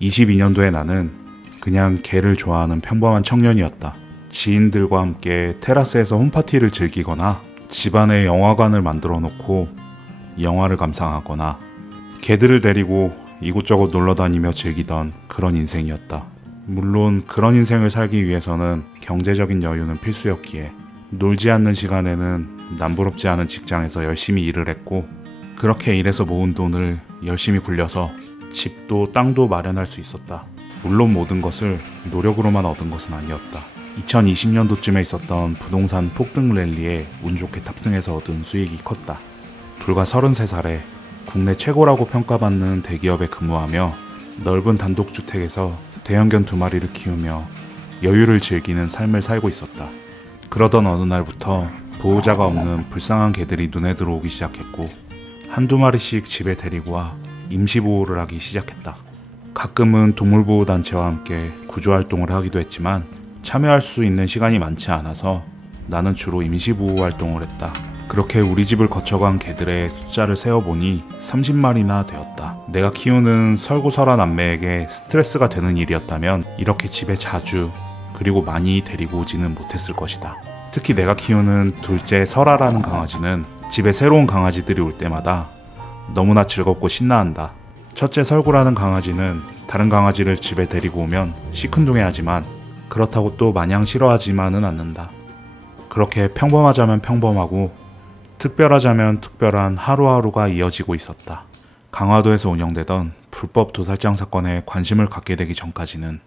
22년도에 나는 그냥 개를 좋아하는 평범한 청년이었다. 지인들과 함께 테라스에서 홈파티를 즐기거나 집안에 영화관을 만들어 놓고 영화를 감상하거나 개들을 데리고 이곳저곳 놀러다니며 즐기던 그런 인생이었다. 물론 그런 인생을 살기 위해서는 경제적인 여유는 필수였기에 놀지 않는 시간에는 남부럽지 않은 직장에서 열심히 일을 했고, 그렇게 일해서 모은 돈을 열심히 굴려서 집도 땅도 마련할 수 있었다. 물론 모든 것을 노력으로만 얻은 것은 아니었다. 2020년도쯤에 있었던 부동산 폭등 랠리에 운 좋게 탑승해서 얻은 수익이 컸다. 불과 33살에 국내 최고라고 평가받는 대기업에 근무하며 넓은 단독주택에서 대형견 2마리를 키우며 여유를 즐기는 삶을 살고 있었다. 그러던 어느 날부터 보호자가 없는 불쌍한 개들이 눈에 들어오기 시작했고, 한두 마리씩 집에 데리고 와 임시보호를 하기 시작했다. 가끔은 동물보호단체와 함께 구조활동을 하기도 했지만 참여할 수 있는 시간이 많지 않아서 나는 주로 임시보호활동을 했다. 그렇게 우리 집을 거쳐간 개들의 숫자를 세어보니 30마리나 되었다. 내가 키우는 설구설한 남매에게 스트레스가 되는 일이었다면 이렇게 집에 자주 그리고 많이 데리고 오지는 못했을 것이다. 특히 내가 키우는 둘째 설아라는 강아지는 집에 새로운 강아지들이 올 때마다 너무나 즐겁고 신나한다. 첫째 설구라는 강아지는 다른 강아지를 집에 데리고 오면 시큰둥해하지만 그렇다고 또 마냥 싫어하지만은 않는다. 그렇게 평범하자면 평범하고 특별하자면 특별한 하루하루가 이어지고 있었다. 강화도에서 운영되던 불법 도살장 사건에 관심을 갖게 되기 전까지는.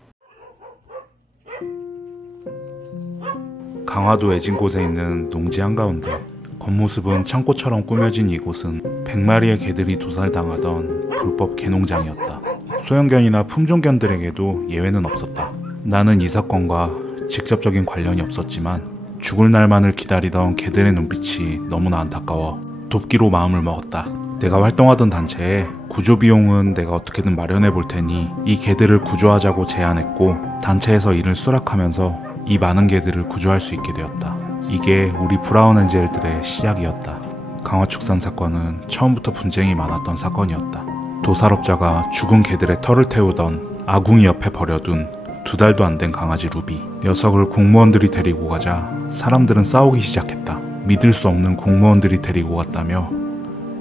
강화도 외진 곳에 있는 농지 한가운데 겉모습은 창고처럼 꾸며진 이곳은 100마리의 개들이 도살당하던 불법 개농장이었다. 소형견이나 품종견들에게도 예외는 없었다. 나는 이 사건과 직접적인 관련이 없었지만 죽을 날만을 기다리던 개들의 눈빛이 너무나 안타까워 돕기로 마음을 먹었다. 내가 활동하던 단체에 구조 비용은 내가 어떻게든 마련해 볼 테니 이 개들을 구조하자고 제안했고, 단체에서 이를 수락하면서 이 많은 개들을 구조할 수 있게 되었다. 이게 우리 브라운 엔젤들의 시작이었다. 강화축산 사건은 처음부터 분쟁이 많았던 사건이었다. 도살업자가 죽은 개들의 털을 태우던 아궁이 옆에 버려둔 2달도 안 된 강아지 루비. 녀석을 공무원들이 데리고 가자 사람들은 싸우기 시작했다. 믿을 수 없는 공무원들이 데리고 갔다며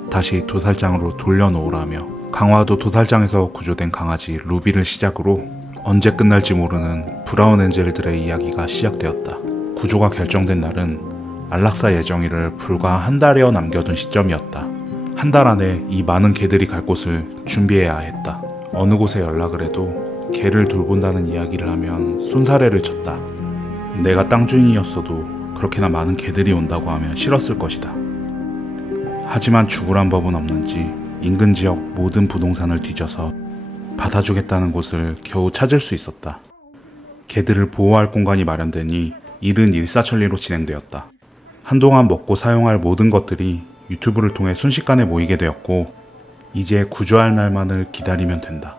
다시 도살장으로 돌려놓으라며. 강화도 도살장에서 구조된 강아지 루비를 시작으로 언제 끝날지 모르는 브라운 엔젤들의 이야기가 시작되었다. 구조가 결정된 날은 안락사 예정일을 불과 한 달여 남겨둔 시점이었다. 한 달 안에 이 많은 개들이 갈 곳을 준비해야 했다. 어느 곳에 연락을 해도 개를 돌본다는 이야기를 하면 손사래를 쳤다. 내가 땅 주인이었어도 그렇게나 많은 개들이 온다고 하면 싫었을 것이다. 하지만 죽으란 법은 없는지 인근 지역 모든 부동산을 뒤져서 받아주겠다는 곳을 겨우 찾을 수 있었다. 개들을 보호할 공간이 마련되니 일은 일사천리로 진행되었다. 한동안 먹고 사용할 모든 것들이 유튜브를 통해 순식간에 모이게 되었고, 이제 구조할 날만을 기다리면 된다.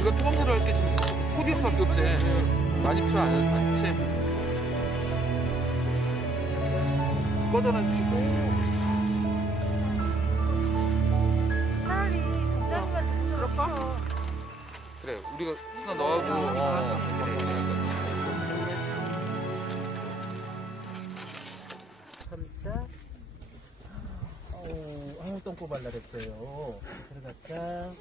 우리가 토방사를 할 때 지금 코디스밖에 없지. 많이 필요 않지. 꺼져놔 주시고. 차라리 점장님한테 물어봐. 그래, 우리가 순간 너하고. 삼자. 똥꼬 발라냈어요. 들어갔다.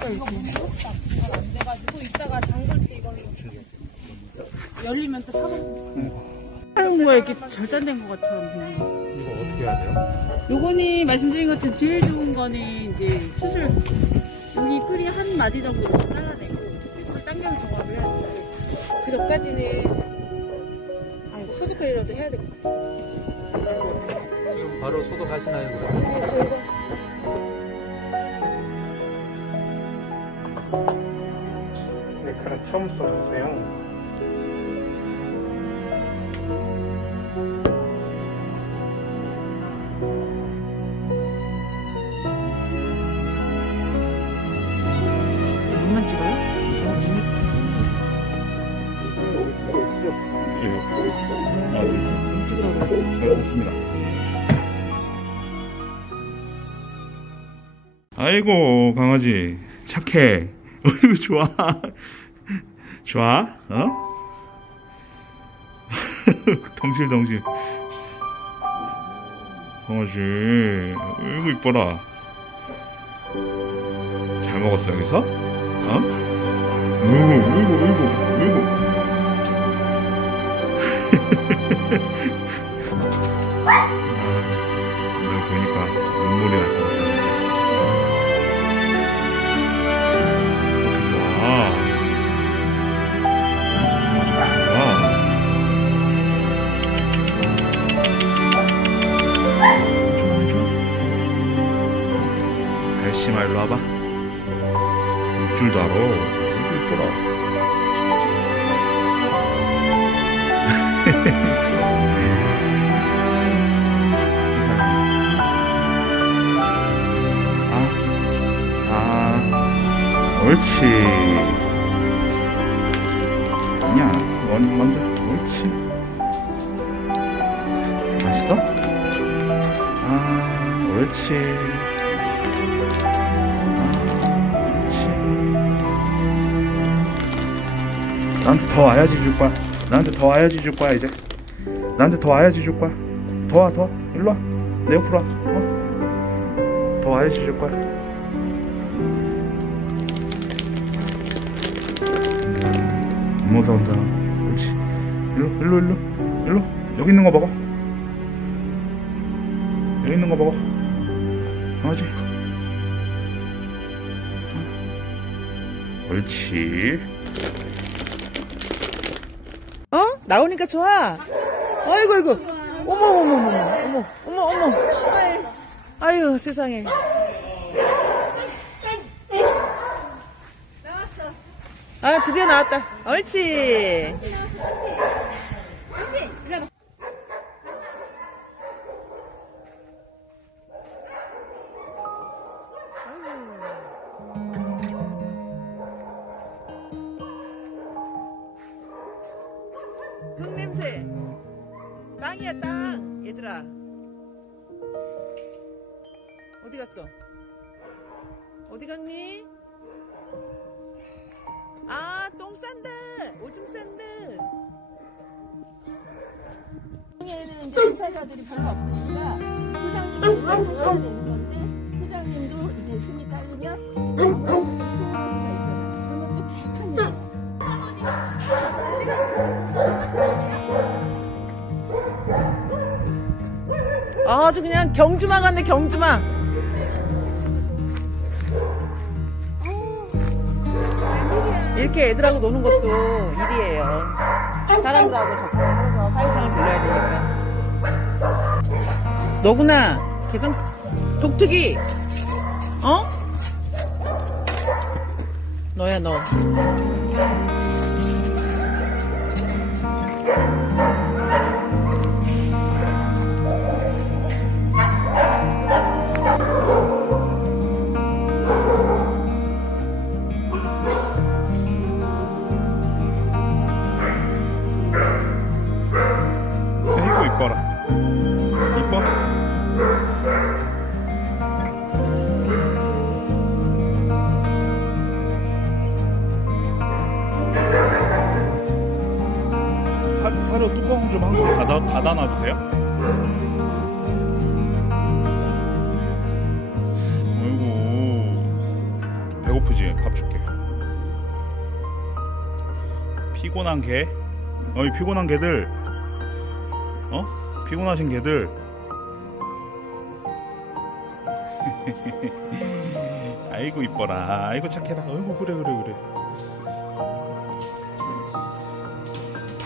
안 돼가지고 이따가 잠글 때 이걸로 열리면 또 타고. 하는 거야 이렇게 절단된 것처럼 되는 거. 이거 어떻게 해야 돼요? 요거는 말씀드린 것처럼 제일 좋은 거는 이제 수술 여기 뿌리 한 마디 정도 잘라내고 pit불 당겨서 정화를 해야 되는데 그 전까지는 소독이라도 해야 될 것 같아요. 지금 바로 소독하시나요, 그럼? 네, 그래 처음 써줬어요. 눈만 찍어요? 눈 찍으라고 그래. 네, 좋습니다. 아이고 강아지 착해. 어이구 좋아. 좋아? 어? 덩실덩실 강아지. 어이구 이뻐라. 잘 먹었어 여기서? 어? 어이구 내가 보니까 눈물이 날 것 같아. 달심아 일로 와봐. 울 줄도 알아. 이거 이뻐라. 옳지. 아니야, 먼저. 옳지. 맛있어? 옳지. 옳지. 나한테 더 와야지 줄 거야. 나한테 더 와야지 줄 거야 이제. 나한테 더 와야지 줄 거야. 더 와, 더. 일로 와. 내 옆으로 와. 더 와야지 줄 거야. 무서운 사람. 그렇지. 일로. 여기 있는 거 먹어. 여기 있는 거 먹어. 강아지. 옳지. 나오니까 좋아. 아이고. 어머. 아유, 세상에. 드디어 나왔다. 옳지. 흙냄새. 땅이야, 땅. 얘들아. 어디 갔어? 어디 갔니? 똥 싼다. 오줌 싼다. 에는 이제 의사가들이 별로 없으니까 소장님이 도와야 되는 건데 소장님도 이제 숨이 딸리면 그러면 또 킥하네. 아주 그냥 경주마 같네, 경주마. 이렇게 애들하고 노는 것도 일이에요. 사람들하고 접근해서 사회성을 불러야 되니까. 너구나, 개성, 독특이. 어? 너야, 너. 아이고 이뻐라. 이뻐? 사료 뚜껑 좀 항상 닫아놔주세요. 아이고 배고프지? 밥 줄게. 피곤한 개? 어이 피곤한 개들. 어? 피곤하신 개들. 아이고 이뻐라. 아이고 착해라. 아이고 그래.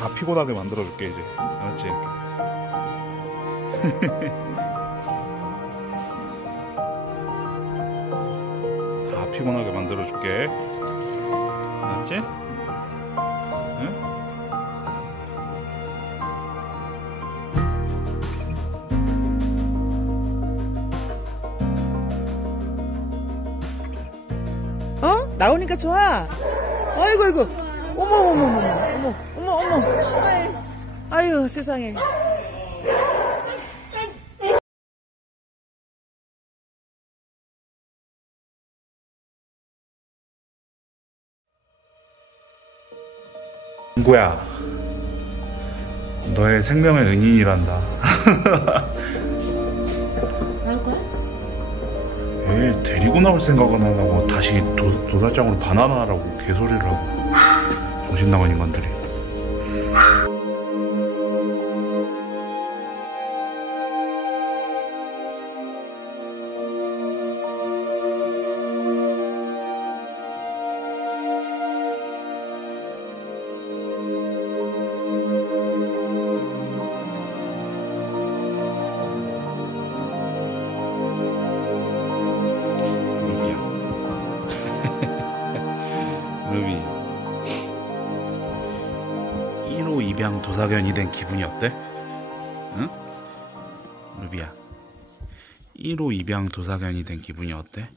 다 피곤하게 만들어줄게 이제. 알았지? 다 피곤하게 만들어줄게. 알았지? 응? 어? 나오니까 좋아. 아이고. 어머. 아유, 세상에. 친구야, 너의 생명의 은인이란다. 나올 거야? 왜 데리고 나올 생각은 안 하고 다시 도살장으로 반환하라고 개소리를 하고. 정신 나간 인간들이. 루비 1호 입양 도사견이 된 기분이 어때? 응? 루비야 1호 입양 도사견이 된 기분이 어때?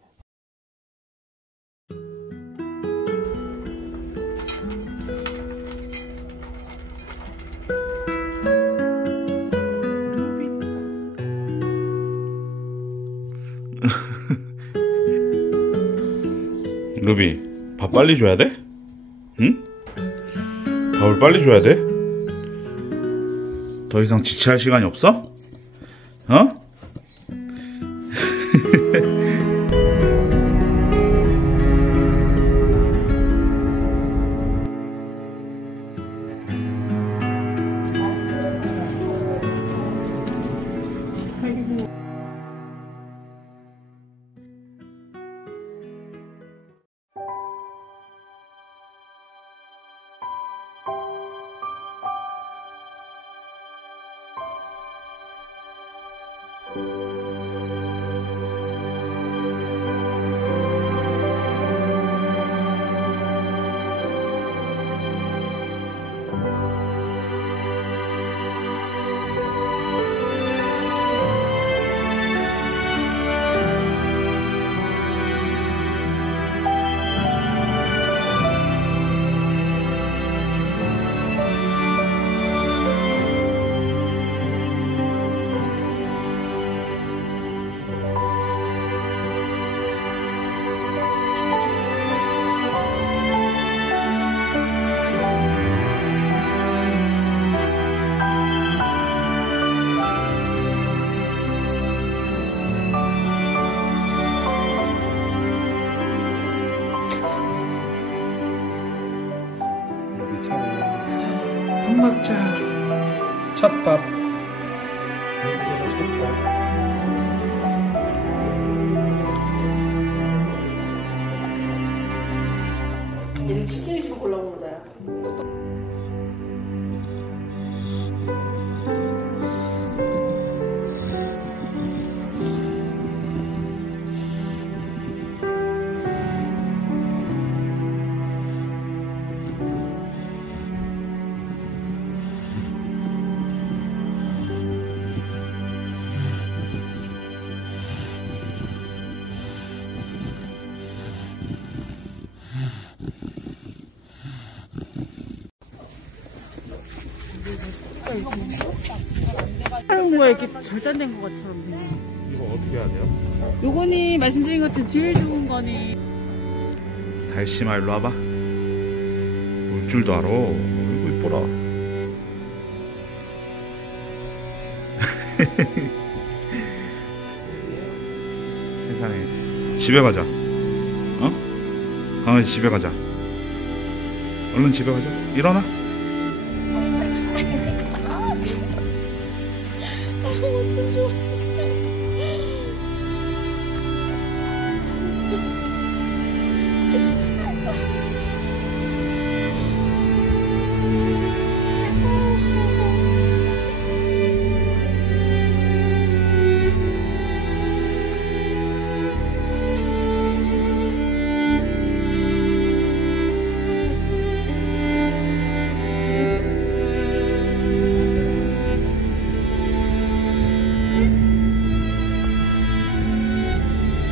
루비 밥 빨리 줘야 돼? 응? 밥을 빨리 줘야 돼? 더 이상 지체할 시간이 없어? 어? 밥 먹자. 첫밥. 싶어. 얘는 치킨이 좀 골라보는 거야. 하는 거에 이렇게 절단된 것처럼 되네. 이거 어떻게 해야 돼요? 요거는 말씀드린 것처럼 제일 좋은 거는 달심아 일로 와봐. 올 줄도 알아. 이거 이뻐라. 세상에. 집에 가자. 어? 강아지 집에 가자. 얼른 집에 가자. 일어나.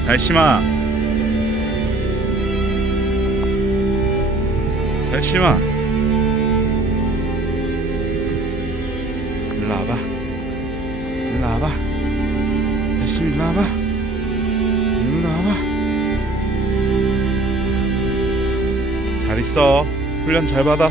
달심아, 달심아, 일로 와봐. 일로 와봐. 달심 일로 와봐. 일로 와봐. 잘 있어. 훈련 잘 받아.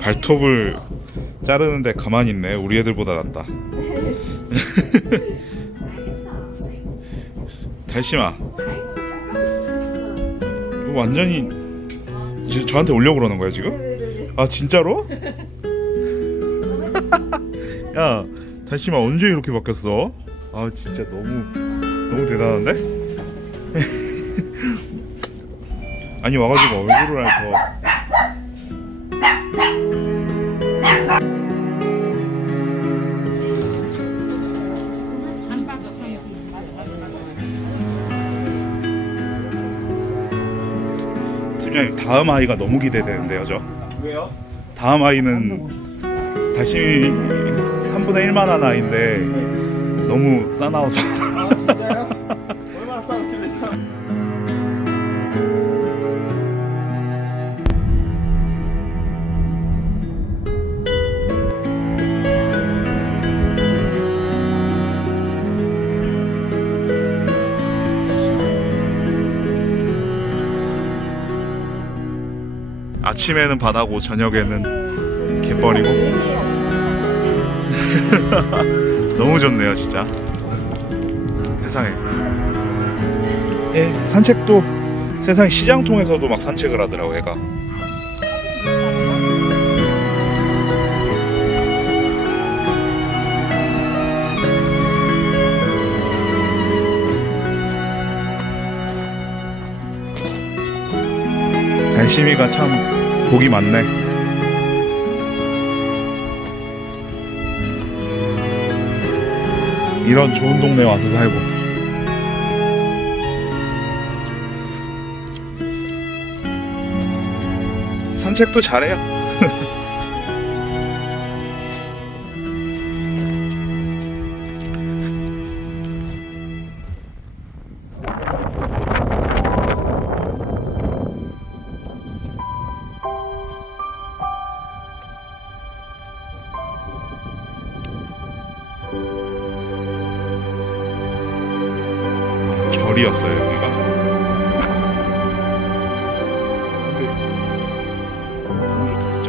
발톱을 자르는데 가만히 있네. 우리 애들보다 낫다. 달심아, 이거 완전히 저한테 오려고 그러는 거야 지금? 아 진짜로? 야 달심아, 언제 이렇게 바뀌었어? 아 진짜 너무 대단한데? 아니 와가지고 얼굴을 더 팀장님, 다음 아이가 너무 기대되는데요, 저. 왜요? 다음 아이는 다시 3분의 1만 한 아이인데 너무 싸나워서. 아 진짜요? 얼마나 싸웠길래 싸? 아침에는 바다고 저녁에는 갯벌이고. 너무 좋네요 진짜. 세상에. 예, 산책도 세상에 시장 통해서도 막 산책을 하더라고 얘가. 달심이가 참 고기 많네. 이런 좋은 동네 와서 살고. 산책도 잘해요. 절이었어요 여기가. 너무 좋다 진짜.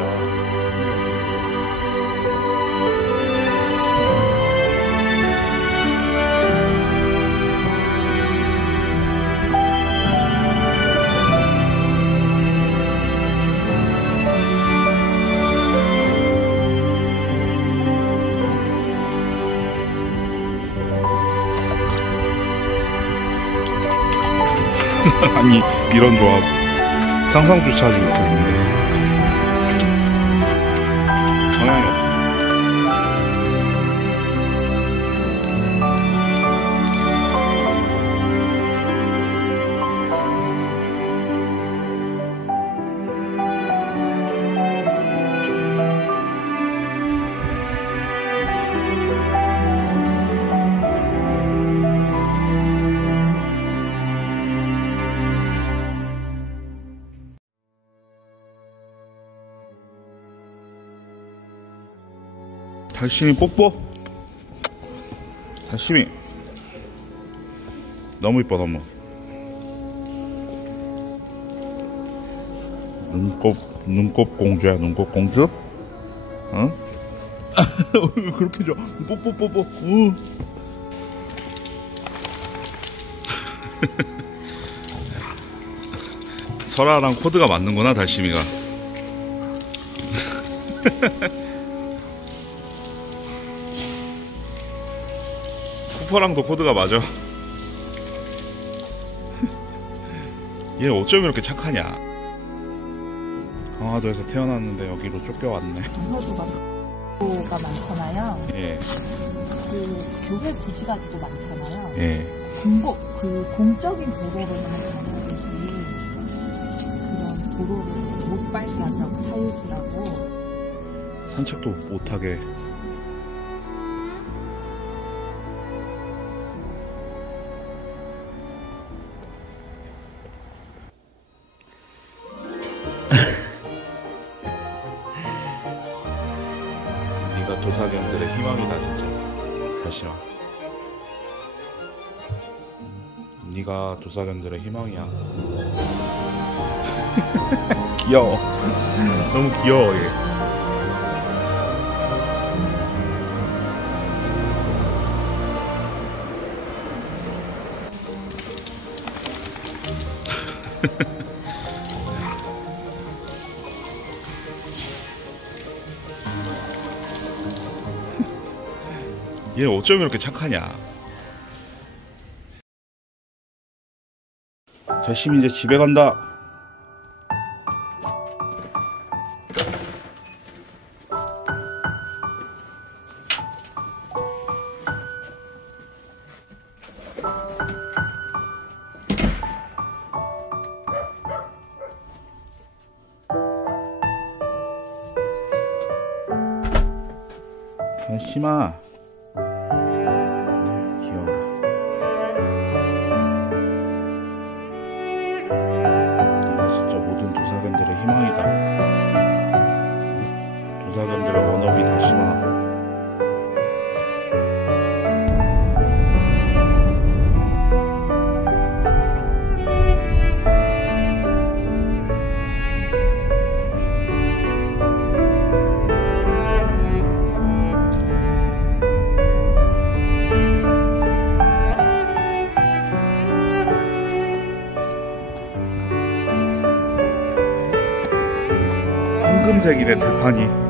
아니 이런 조합 상상조차 하지 못했는데 성향이 없어. 달심이 뽀뽀. 달심이 너무 이뻐. 너무 눈곱 공주야. 눈곱 공주? 어? 그렇게 좋아. 뽀뽀뽀뽀. 설아랑 코드가 맞는구나 달심이가. 쿠퍼랑도 코드가 맞아. 얘 어쩜 이렇게 착하냐. 강화도에서 태어났는데 여기로 쫓겨왔네. 강화도가 많잖아요. 예. 그 교회 구시가 또 많잖아요. 예. 공적인 도로로는 강화도지 그런 도로를 못 밟게 한다고 사유지라고. 산책도 못하게. 네가 도사견들의 희망이다 진짜. 달심아. 네가 도사견들의 희망이야. 귀여워. 너무 귀여워 얘. 얘 어쩜 이렇게 착하냐. 달심이 이제 집에 간다. 달심아. 도사견들의 희망이다. 도사견들의 워너비 달심아. 황금색이네 들판이.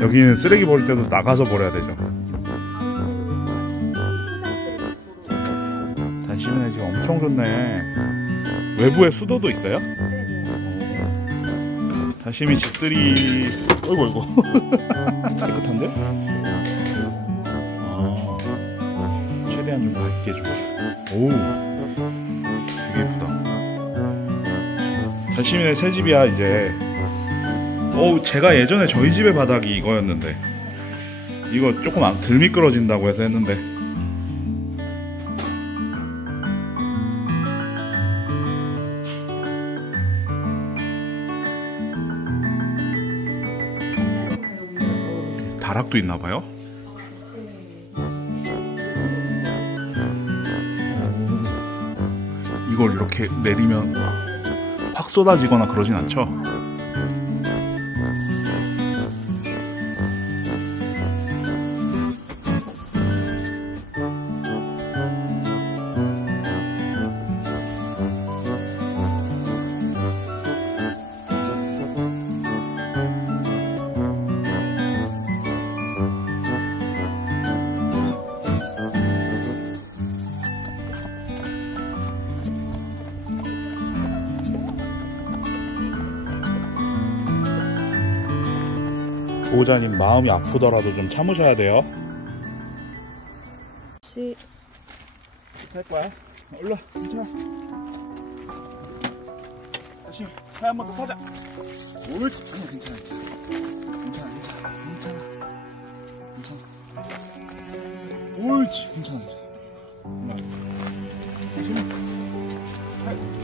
여기는 쓰레기 버릴 때도 나가서 버려야 되죠. 단시면에 지금 엄청 좋네. 외부에 수도도 있어요? 단심이 집들이 어이구 깨끗한데? 최대한 좀 밝게 줘. 오우 되게 예쁘다. 단심이네 새집이야 이제. 제가 예전에 저희 집의 바닥이 이거였는데 이거 조금 덜 미끄러진다고 해서 했는데 다락도 있나봐요? 이걸 이렇게 내리면 확 쏟아지거나 그러진 않죠? 보호자님 마음이 아프더라도 좀 참으셔야 돼요. 할 거야. 올라. 괜찮아. 다시 한 번 더 타자. 옳지. 괜찮아. 옳지. 괜찮아.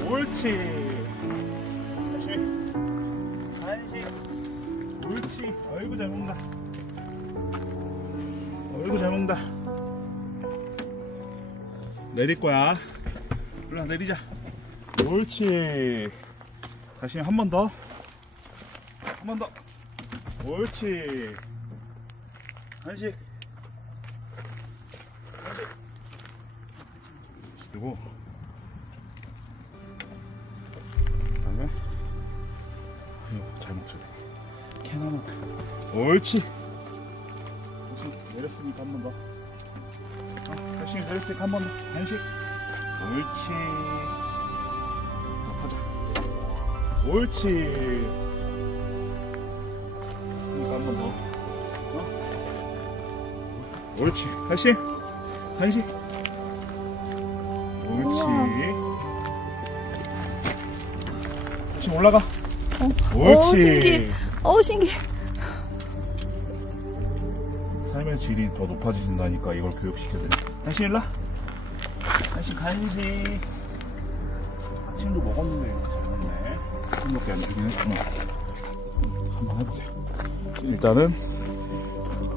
옳지. 다시. 옳지. 어이구 잘 먹는다. 어이구 잘 먹는다. 내릴 거야. 올라 내리자. 옳지. 다시 한 번 더. 한 번 더. 옳지. 한식. 그리고 그다음에 잘 먹자. 캔 하나. 옳지. 다시 내렸으니까 한 번 더. 다시 내렸으니까 한 번 더. 한식. 옳지. 더 타자. 옳지. 그러니까 한 번 더. 옳지. 다시. 한식. 옳지. 다시 올라가. 옳지. 신기해. 신기해. 삶의 질이 더 높아진다니까 이걸 교육시켜야 돼. 다시 일라. 다시 간식. 아침도 먹었는데 이거 잘 먹네. 아침밖에 안 주긴 했구나. 한번 해보세요. 일단은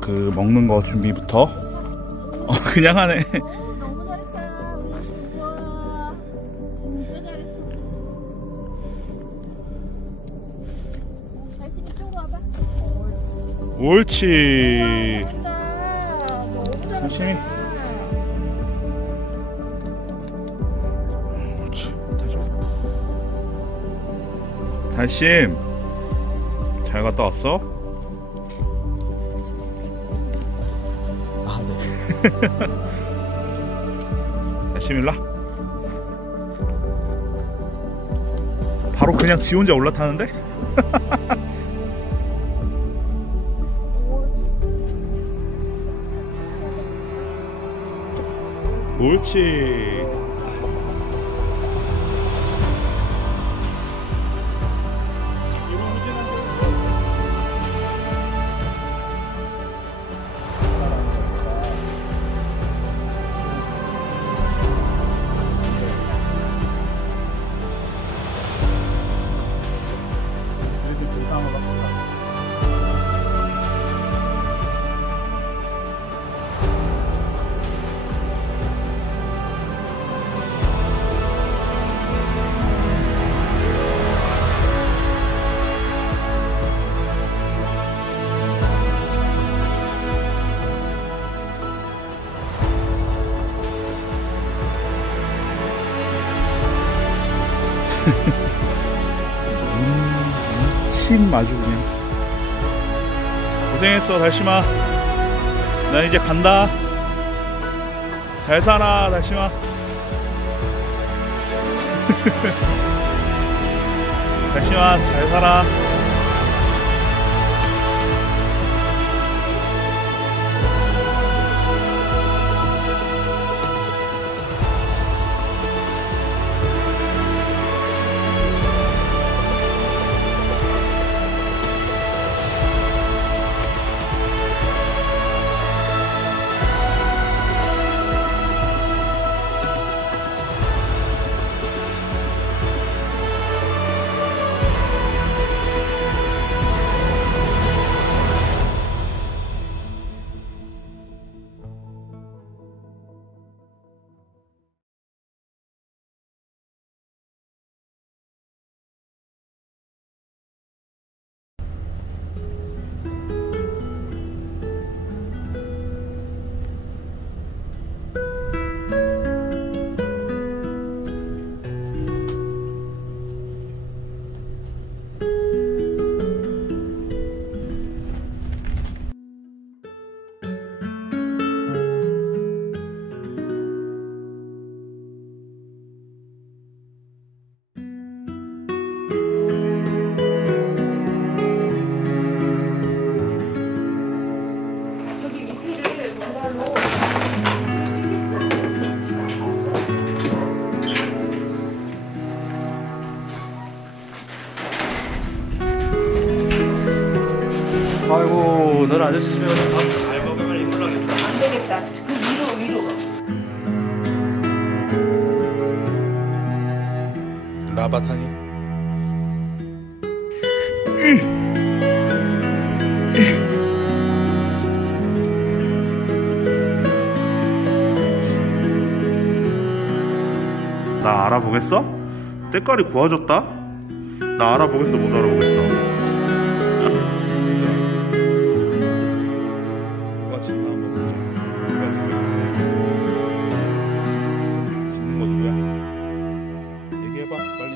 그 먹는 거 준비부터. 그냥 하네. 너무 잘했다. 우리 우와. 진짜 잘했어. 다시 이쪽으로 와봐. 옳지. 너무 잘했어. 다시. 옳지. 다시. 잘 갔다 왔어? 아, 네. 다시 일라. 바로 그냥 지 혼자 올라타는데? 옳지. 침 아주 그냥 고생했어 달심아. 나 이제 간다. 잘 살아 달심아. 달심아 잘 살아. 아이고, 넌 아저씨 집에 가서 밥 잘 먹으면 힘들겠다. 안 되겠다. 그 위로. 라바타니. 나 알아보겠어? 때깔이 고와졌다? 나 알아보겠어 못 알아보겠어? 누가 짓나 한번 보자. 누가 짓는 거 누구야? 얘기해봐 빨리.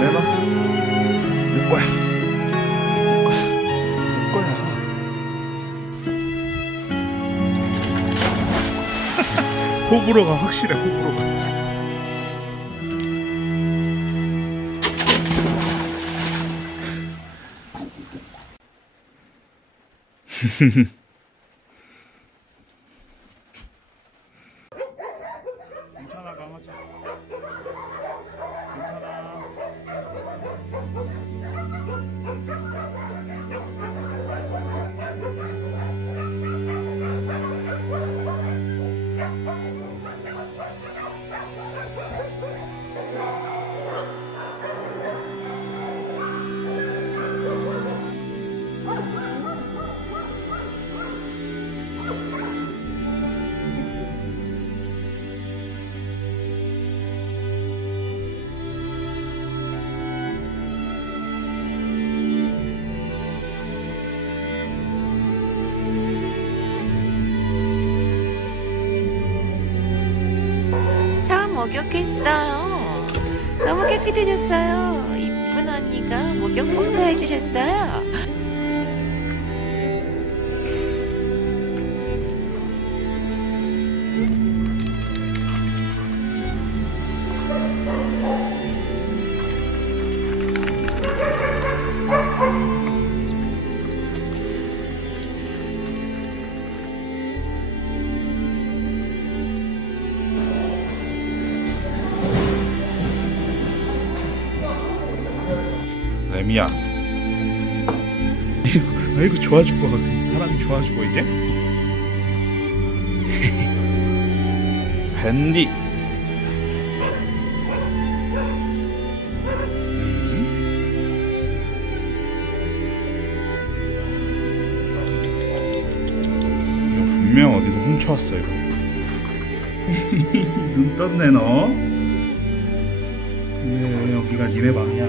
내놔. 내 거야. 내 거야. 호불호가 확실해, 호불호가. 괜찮아, 강아지. 괜찮아. 차 목욕했어요. 너무 깨끗해졌어요. 이쁜 언니가 목욕 봉사해주셨어요. 레미야. 아이고 좋아 죽어. 사람이 좋아 죽어 이제. 밴디. 이거 분명 어디서 훔쳐왔어 이거. 눈 떴네 너. 여기가 니네 방이야.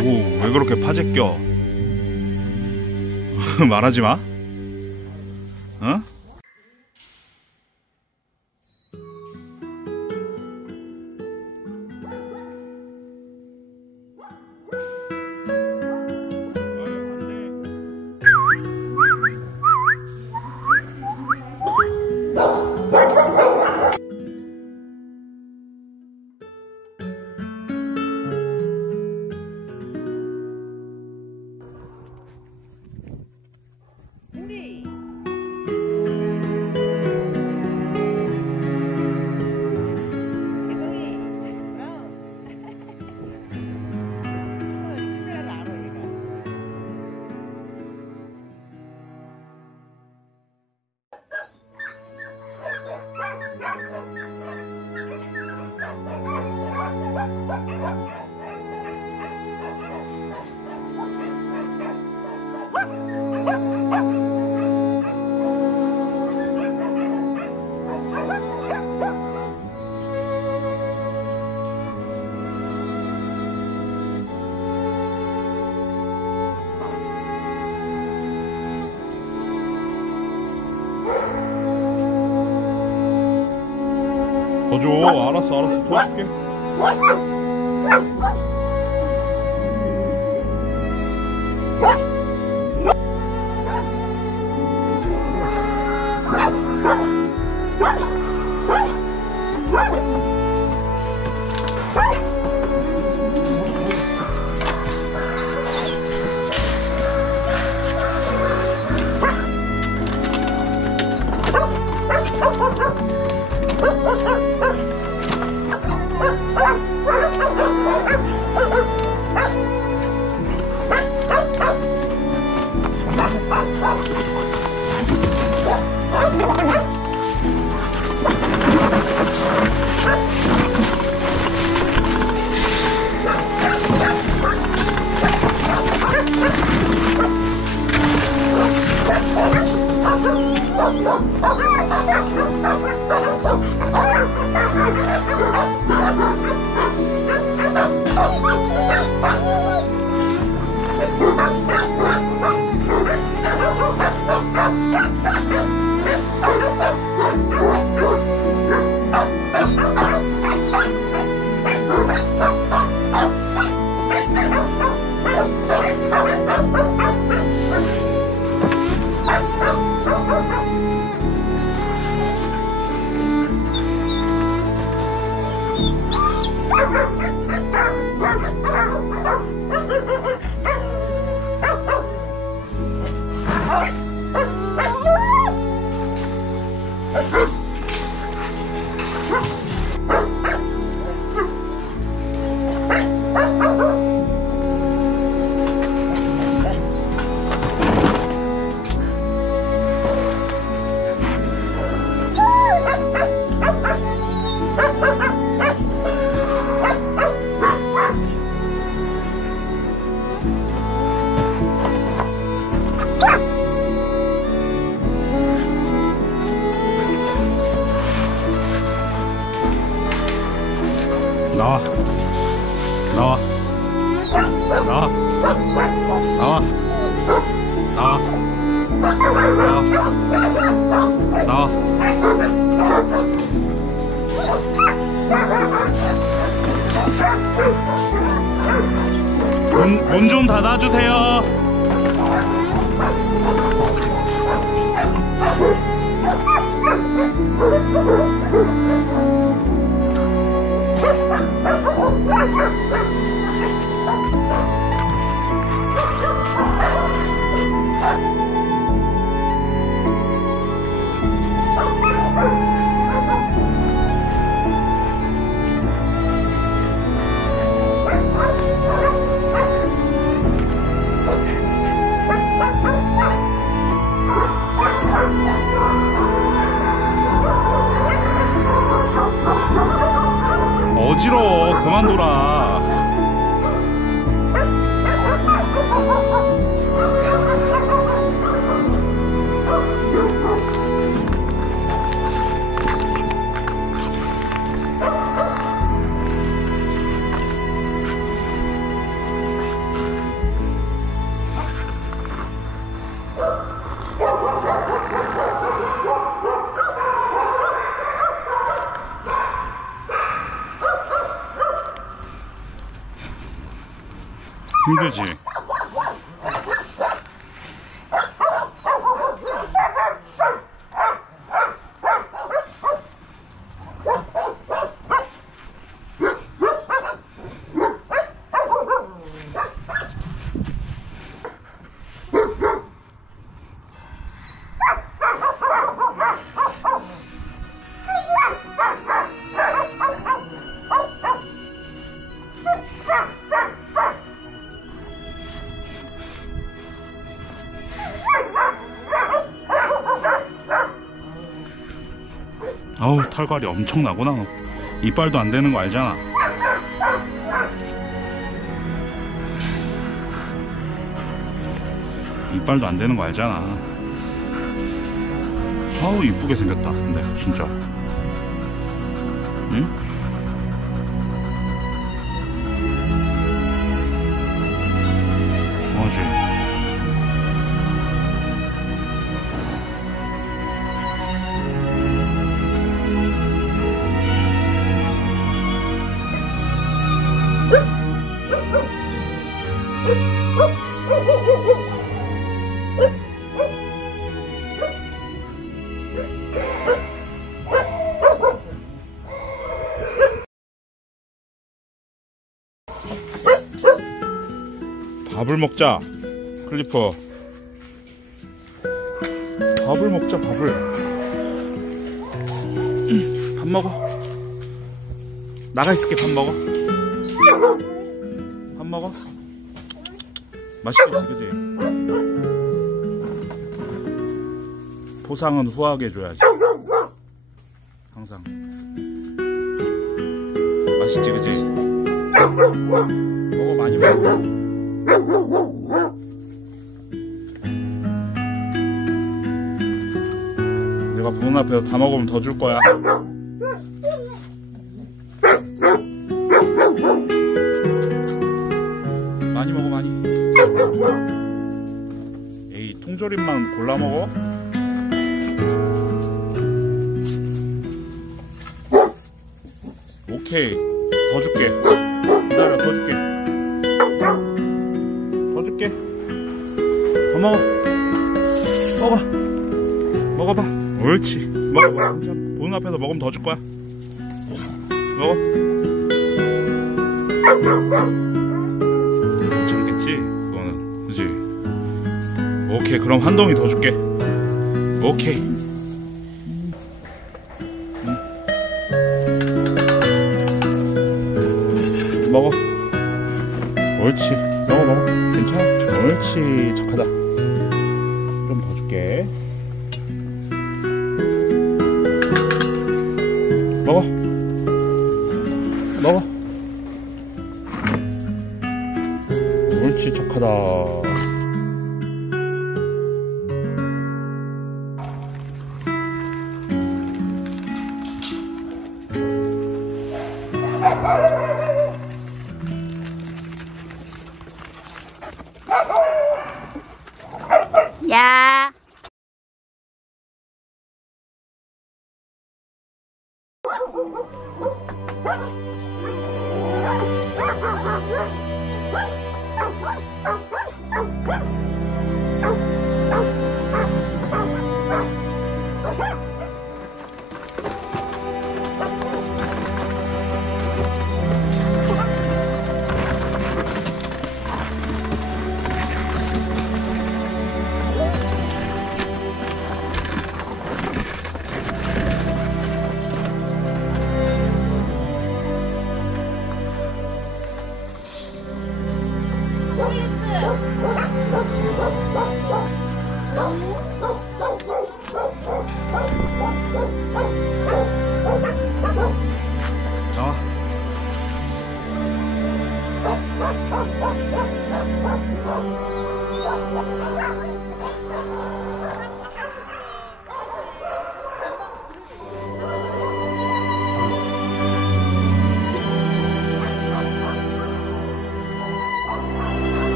오, 왜 그렇게 파재 껴? 말하지 마. 어? 더 줘. 알았어, 더 줄게. 나와. 나와. 나와. 나와. 나와. 나와. 문 좀 닫아주세요. 어지러워. 그만 놀아. 힘들지? 아우, 털갈이 엄청 나구나. 너. 이빨도 안 되는 거 알잖아. 이빨도 안 되는 거 알잖아. 아우, 이쁘게 생겼다. 근데 진짜. 응? 뭐지? 밥을 먹자, 클리퍼. 밥을 먹자, 밥을. 밥 먹어. 나가 있을게. 밥 먹어. 밥 먹어. 맛있겠지, 그지? 보상은 후하게 줘야지. 항상. 맛있지, 그지? 먹어, 많이 먹어. 내가 보는 앞에서 다 먹으면 더 줄 거야. 많이 먹어, 많이. 에이, 통조림만 골라 먹어? 오케이, 더 줄게. 기다려, 더 줄게. 더 줄게. 더 먹어. 먹어봐. 먹어봐. 옳지. 먹어봐. 보는 앞에서 먹으면 더 줄 거야. 먹어. 못 참겠지? 그거는. 그지? 오케이. 그럼 한 덩이 더 줄게. 오케이. 먹어. 옳지. 먹어, 먹어. 괜찮아. 옳지. 착하다. 좀 더 줄게. 먹어. 먹어. 옳지. 착하다. 야. 나와.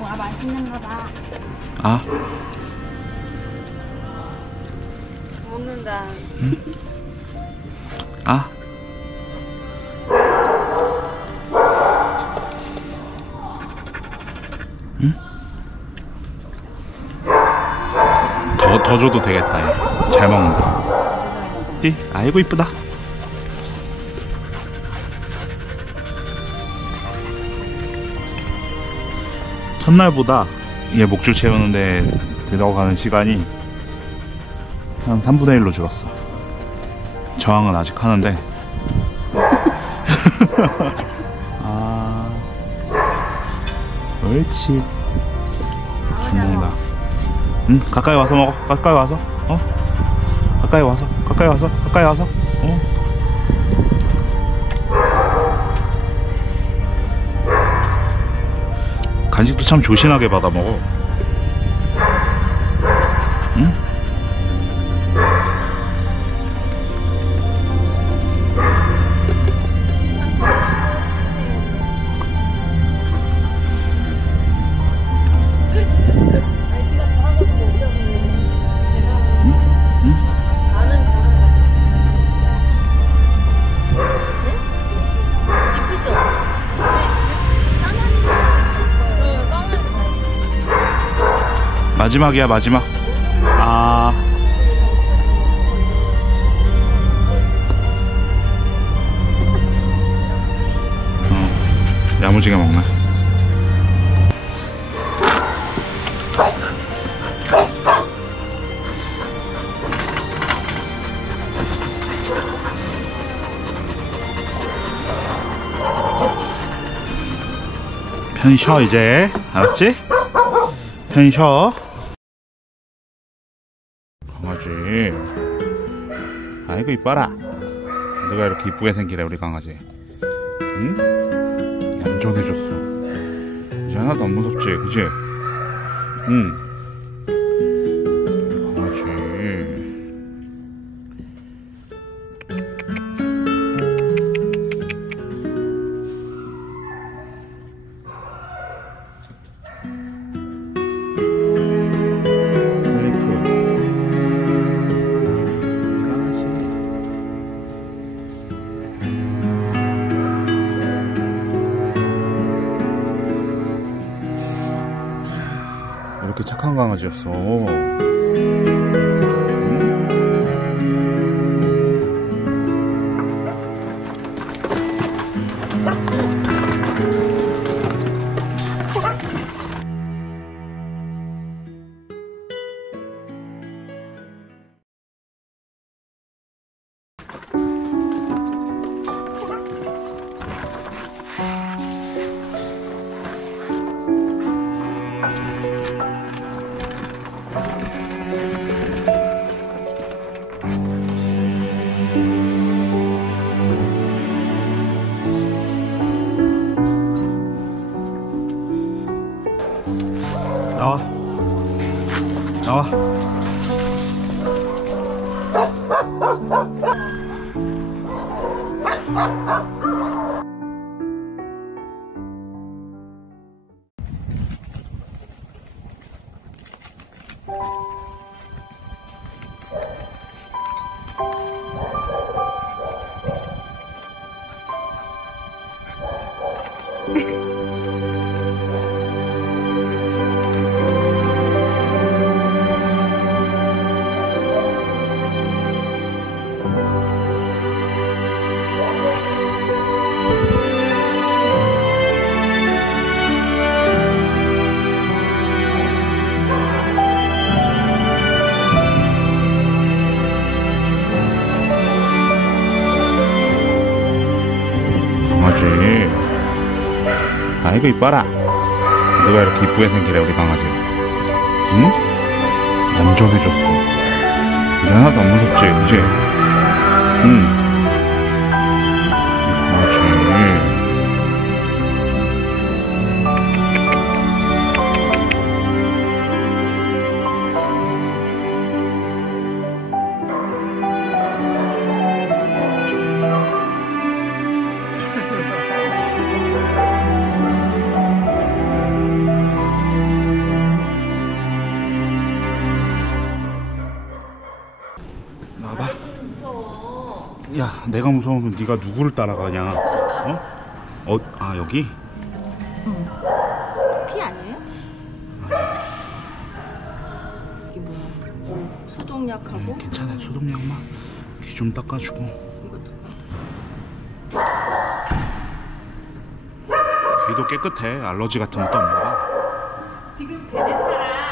와, 맛있는 거다. 아, 먹는다. 아. 응? 더 줘도 되겠다. 얘. 잘 먹는다. 띠, 아이고 이쁘다. 첫날보다 얘 목줄 채우는데 들어가는 시간이 한 3분의 1로 줄었어. 저항은 아직 하는데. 아, 옳지. 잘 먹는다. 응, 가까이 와서 먹어. 가까이 와서. 어? 가까이 와서. 가까이 와서. 가까이 와서. 어? 간식도 참 조신하게 받아 먹어. 응? 마지막이야, 마지막. 아. 야무지게 먹네. 편히 쉬어 이제. 알았지? 편히 쉬어. 강아지. 아이고 이뻐라. 누가 이렇게 이쁘게 생기래 우리 강아지. 응? 얌전해졌어. 이제 하나도 안 무섭지, 그치? 응. 강아지. 이렇게 착한 강아지였어. 강아지. 아이고 이뻐라. 누가 이렇게 이쁘게 생기래 우리 강아지. 응? 얌전해졌어. 이제 하나도 안 무섭지, 그치? 응. 강아지. 나봐. 야, 내가 무서우면 네가 누구를 따라가냐? 어? 아 여기? 피 아니에요? 이게 뭐야? 소독약하고 괜찮아, 소독약만 귀 좀 닦아주고. 귀도 깨끗해. 알러지 같은 것도 없는 거야. 지금 베네타랑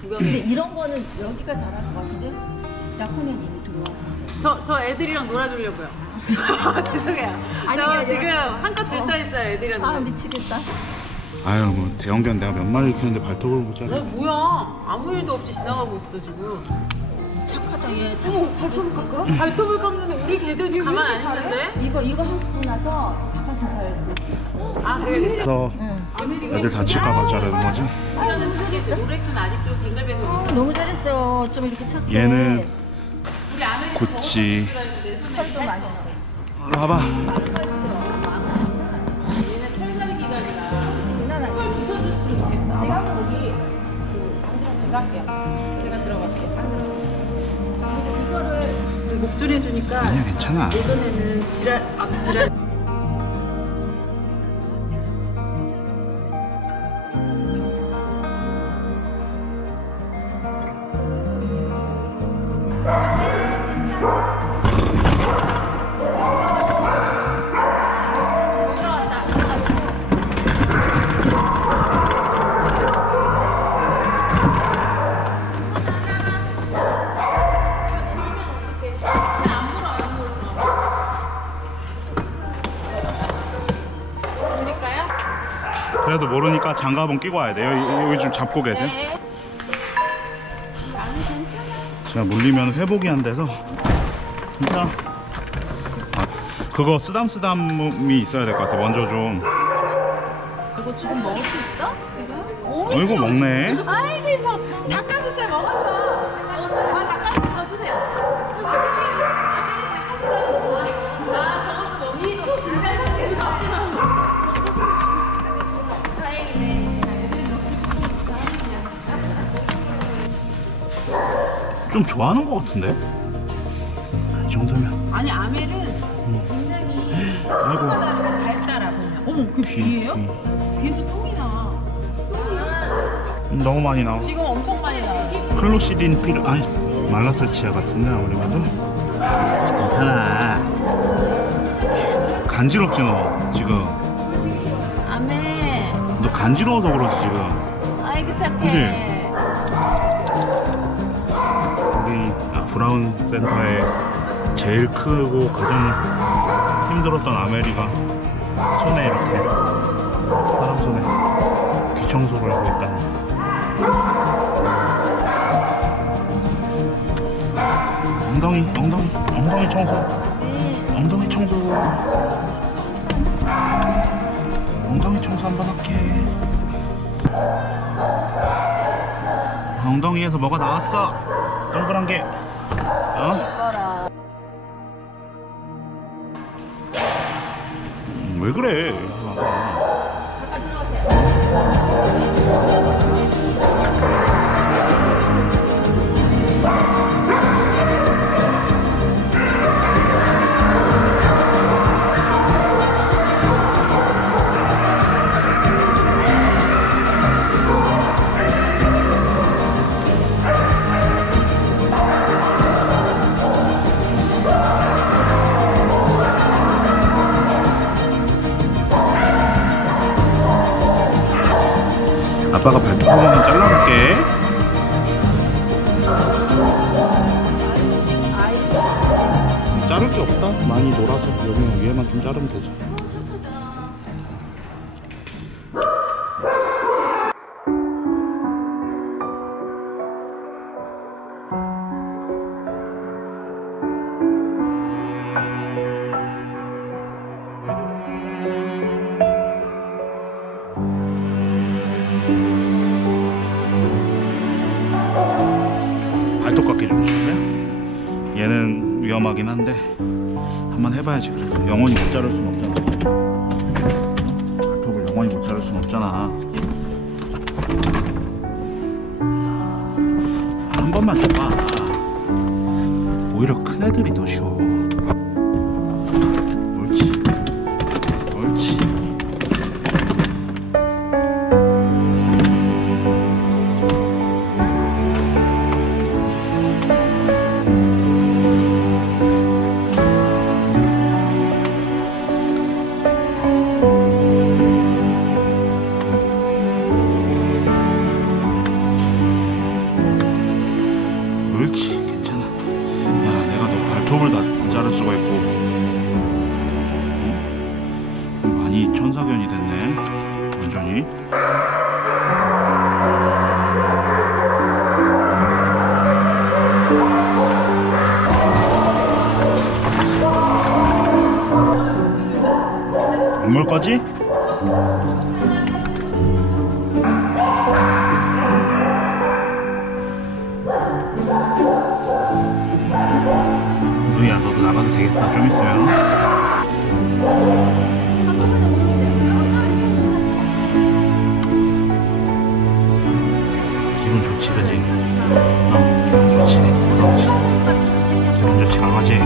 근데 이런 거는 여기가 잘할 것 같은데? 약혼은 이미 들어와서 저 애들이랑 놀아주려고요. 죄송해요. 아니, 저 아니, 지금 한껏 들떠 있어요, 애들이랑. 아 놀아. 미치겠다. 아유 뭐 대형견 내가 몇 마리 키우는데 발톱을 못 자르. 뭐야? 아무 일도 없이 지나가고 있어 지금. 착하다 얘. 발톱을 깎아? 발톱을 깎는데 우리 개들 가만 안 있는데? 이거 하고 나서 닭가슴살. 아 그래. 그래서 애들 다칠까봐 자르는 거지. 이거는 사실 로렉스는 아직도 뱅글뱅글. 너무 잘했어. 좀 이렇게 착해. 얘는 우리 아메리카 구찌. 털도 많이 나. 와봐. 얘는 털갈이 기간이라. 털 부숴줬으면 좋겠다. 제가 거기 제가 할게요. 제가 들어갈게요. 목줄 해주니까 아니야 괜찮아. 예전에는 지랄. 그래도 모르니까 장갑은 끼고 와야 돼요. 여기 좀 잡고 계세요. 제가 물리면 회복이 안 돼서 진짜 그거 쓰담쓰담이 있어야 될 것 같아. 먼저 좀. 이거 지금 먹을 수 있어? 지금? 이거 먹네. 아이고 이뻐. 닭가슴살 먹었어. 아 닭가슴살 더 주세요. 아 저것도 너무 이거 진짜 계속 먹지 마. 좀 좋아하는 것 같은데? 이 정도면. 아니 아메는 굉장히 아이고. 다르고 잘 따라 보면. 어머 그 귀예요? 귀에서 똥이 나. 너무 많이 나와. 지금 엄청 많이 나. 클로시딘 필 아니 말라세치아 같은데 아무리 봐도. 괜찮아. 간지럽지 너 지금. 아메. 너 간지러워서 그러지 지금. 아이고 착해. 그치? 우리 브라운 센터에 제일 크고 가장 힘들었던 아메리가 손에 이렇게 사람 손에 귀 청소를 하고 있다. 엉덩이 청소. 엉덩이 청소. 엉덩이 청소 한번 할게. 엉덩이에서 뭐가 나왔어? 동그란 게. 어? 왜 그래? 잠깐 들어가세요. 아빠가 발톱 한번 잘라볼게. 자를 게 없다. 많이 놀아서 여기 위에만 좀 자르면 되지. 발톱 깎기 좀 줄래? 얘는 위험하긴 한데 한번 해봐야지. 그래. 영원히 못 자를 순 없잖아. 발톱을 영원히 못 자를 순 없잖아. 한 번만 줘봐. 오히려 큰 애들이 더 쉬워. 옳지. 옳지. 그렇지, 괜찮아. 야, 내가 너 발톱을 다 자를 수가 있고, 많이 천사견이 됐네, 완전히. 안 물 거지? 누이야, 너도 나가도 되겠다. 좀 있어요. 기분 좋지, 그지? 기분 좋지. 그렇지. 기분 좋지, 강아지.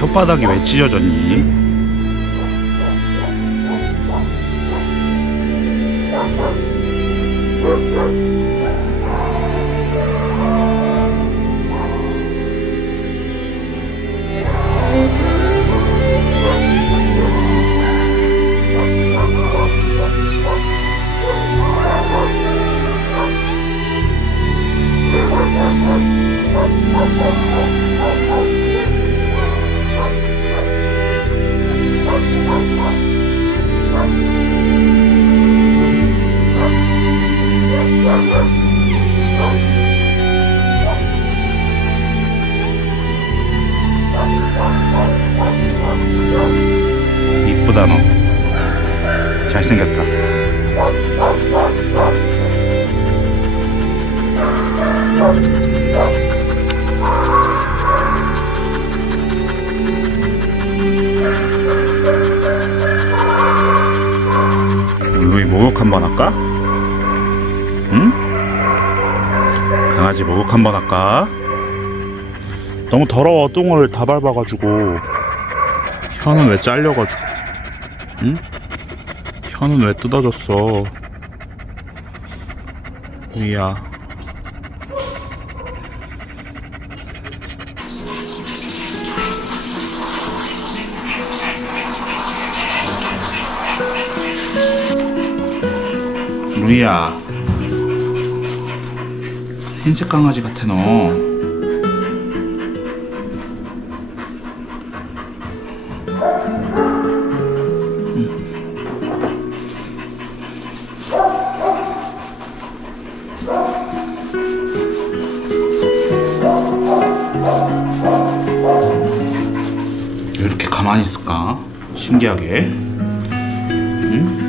혓바닥이 왜 찢어졌니? 이쁘다 너. 잘생겼다. 루이 목욕 한번 할까? 응? 강아지 목욕 한번 할까? 너무 더러워. 똥을 다 밟아가지고. 혀는 왜 잘려가지고. 응? 혀는 왜 뜯어졌어? 루이야. 루이야. 흰색 강아지 같아 너. 왜 이렇게 가만히 있을까? 신기하게. 응?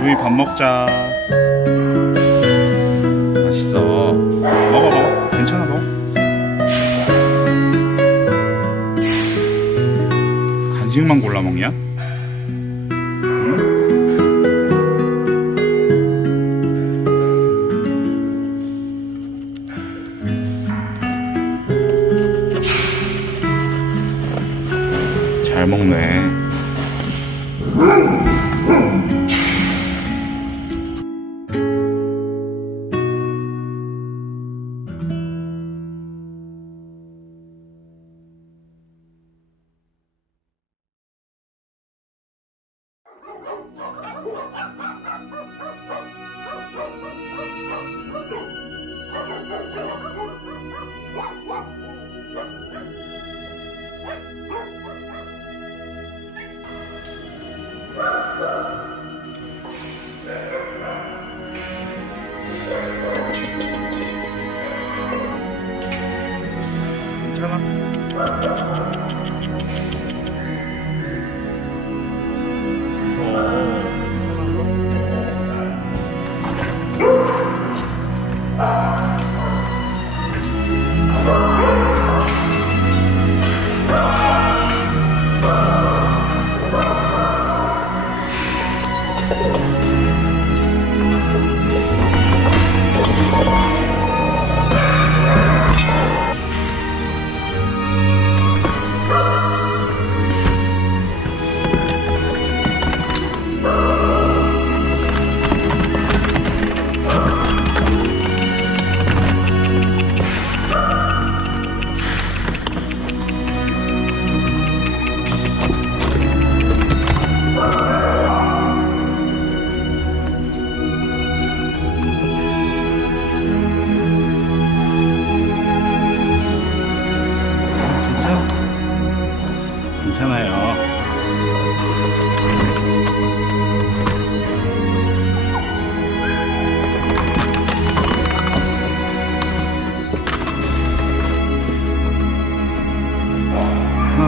루이 밥 먹자. 맛있어. 먹어. 괜찮아 먹어. 간식만 골라 먹냐? 응? 잘 먹네.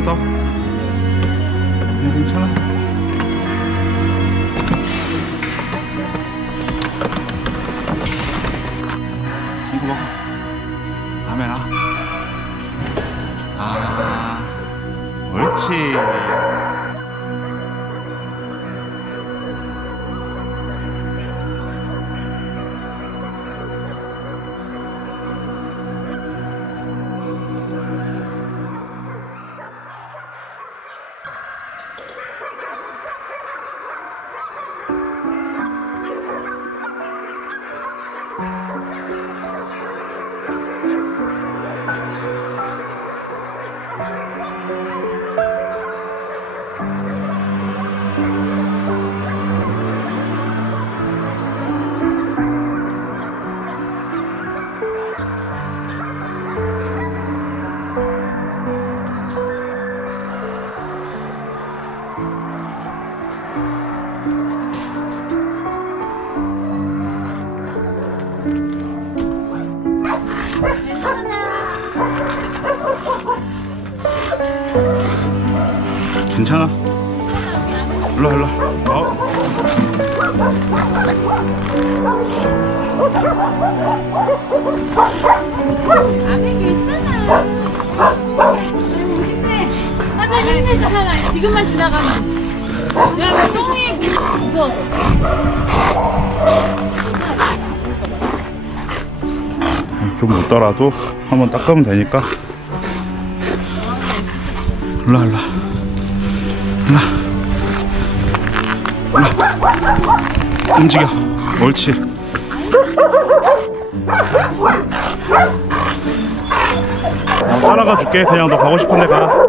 하나 더. 괜찮아. 이거 먹어. 아메나. 옳지. 괜찮아. 일로 일로. 아메 괜찮아. 아메 괜찮아. 지금만 지나가면. 야, 나 똥이 무서워서. 좀 묻더라도 한번 닦으면 되니까. 일로 일로. 움직여. 옳지. 따라가 줄게. 그냥 너 가고 싶은 데 가.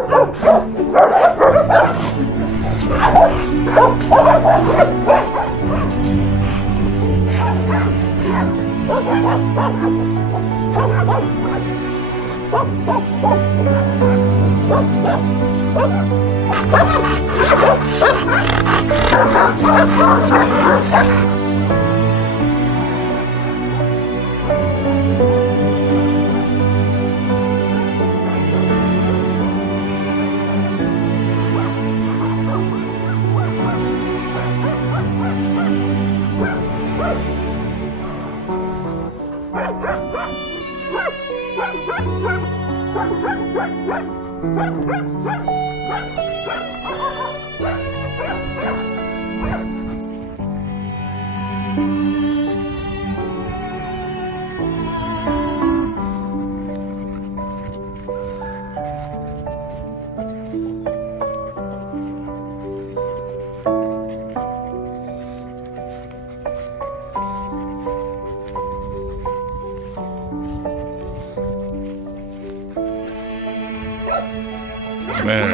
네.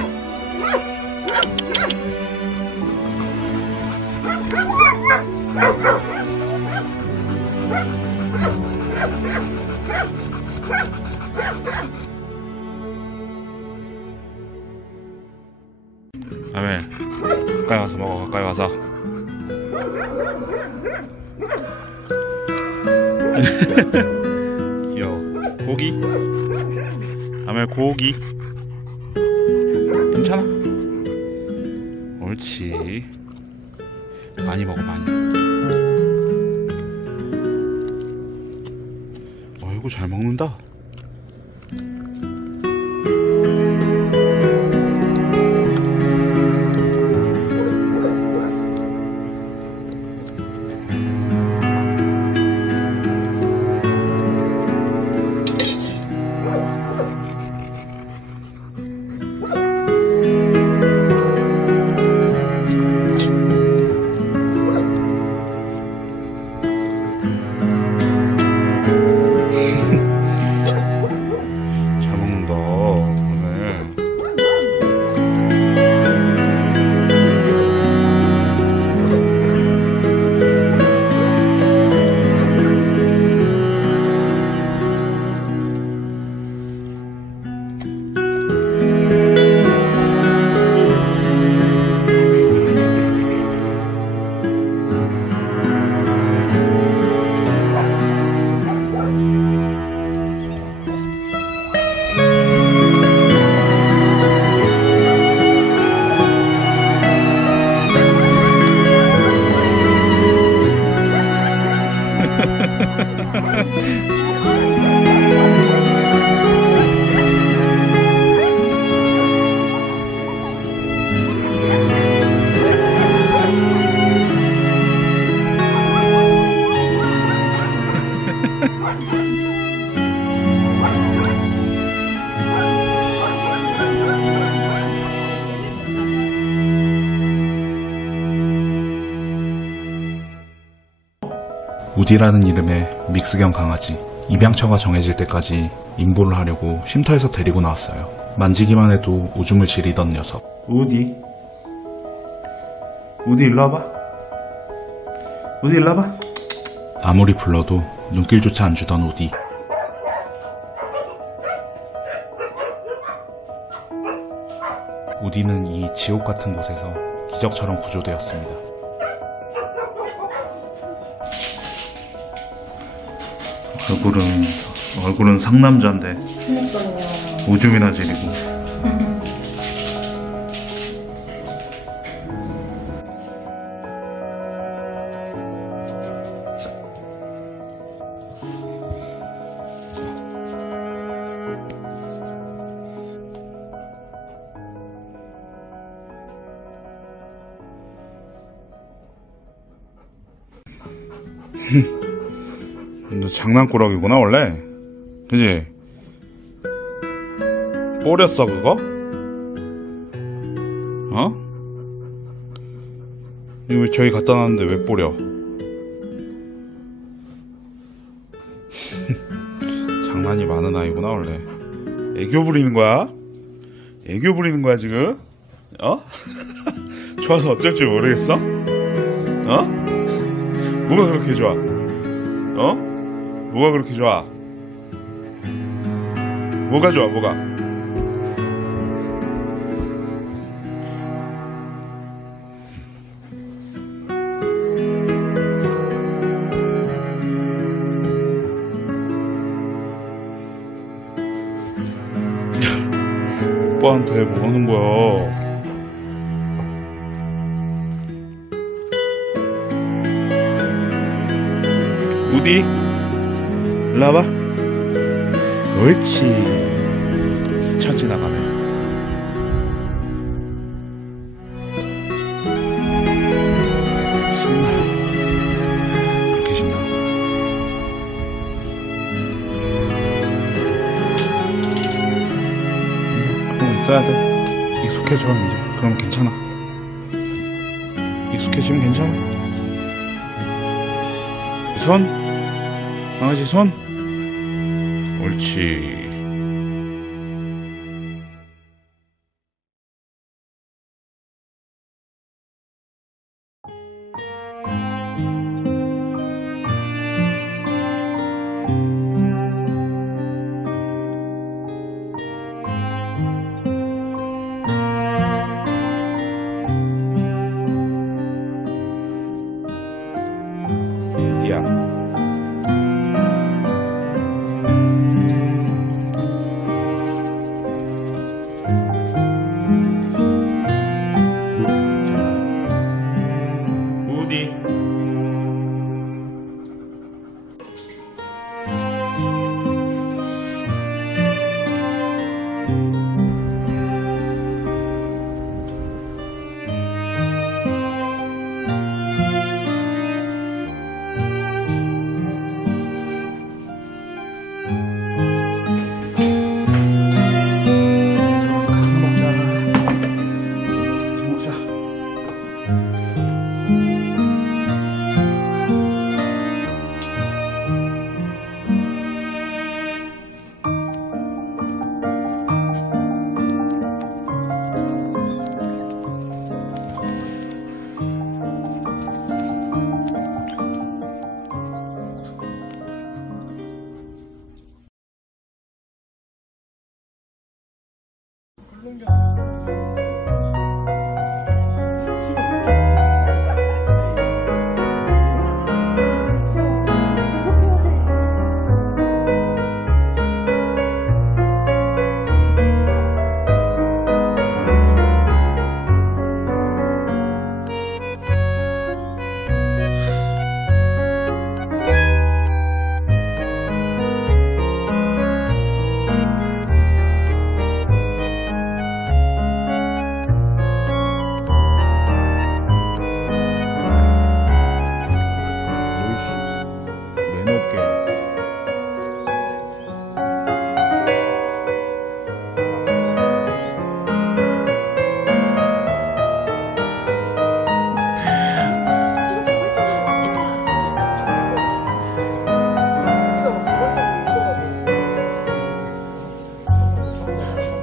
아멜, 가까이 와서 먹어. 가까이 와서. 귀여워. 고기. 아멜 고기. 괜찮아? 옳지. 많이 먹어, 많이. 어이구, 잘 먹는다. 우디라는 이름의 믹스견 강아지. 입양처가 정해질 때까지 임보를 하려고 쉼터에서 데리고 나왔어요. 만지기만 해도 오줌을 지리던 녀석. 우디 일로 와봐. 우디 일로 와봐. 아무리 불러도 눈길조차 안 주던 우디. 우디는 이 지옥 같은 곳에서 기적처럼 구조되었습니다. 얼굴은 상남자인데 오줌이나 지리고. 너 장난꾸러기구나 원래. 그지? 뽀렸어 그거? 어? 이거 왜 저기 갖다 놨는데 왜 뽀려? 장난이 많은 아이구나 원래. 애교 부리는 거야? 애교 부리는 거야 지금? 어? 좋아서 어쩔 줄 모르겠어? 어? 뭐가 그렇게 좋아? 어? 뭐가 그렇게 좋아? 뭐가 좋아, 뭐가? 오빠한테 뭐 하는 거야? 우디? 일로 와봐. 옳지. 스쳐 지나가네. 신나. 그렇게 신나. 그럼 있어야 돼. 익숙해져 이제. 그럼 괜찮아. 익숙해지면 괜찮아. 손. 강아지 손. 옳지. 디야.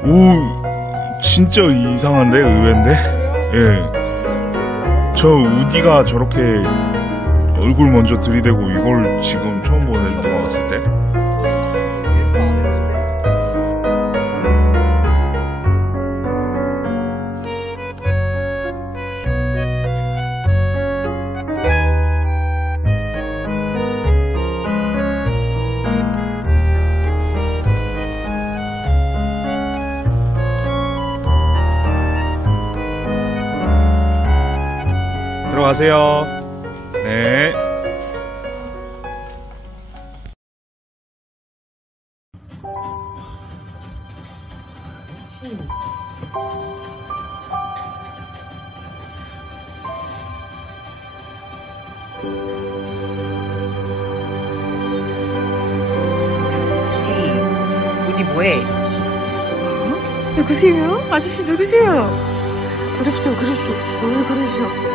오, 진짜 이상한데? 의외인데? 예. 저 우디가 저렇게 얼굴 먼저 들이대고 이걸 지금 처음 보네, 누가 왔을 때. 들어가세요. 네. 우디 뭐해? 누구세요? 아저씨 누구세요? 그러시죠, 그러시죠. 왜 그러시죠?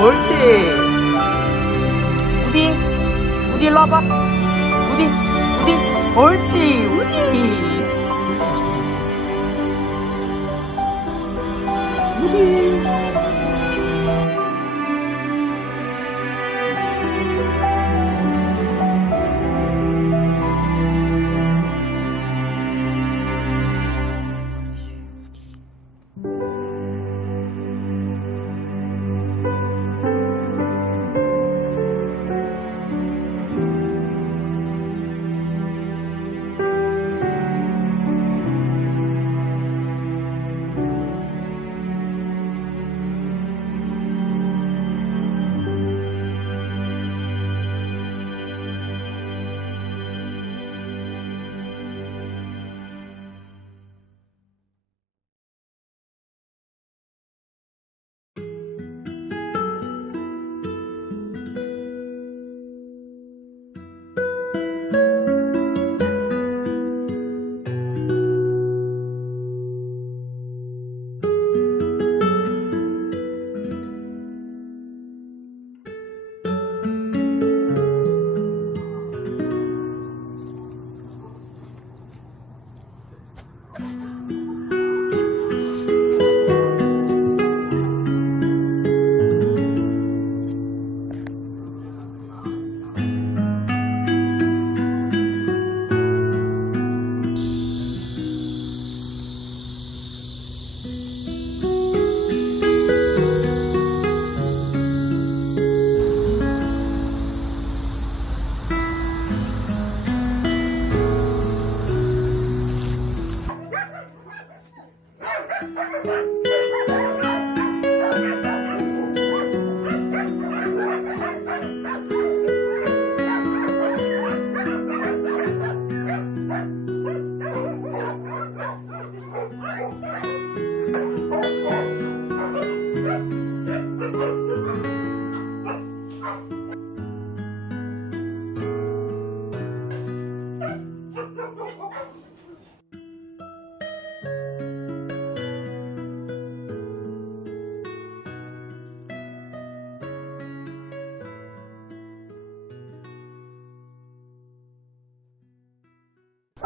옳지. 우디, 우디 일로 와봐. 우디, 우디, 옳지. 우디.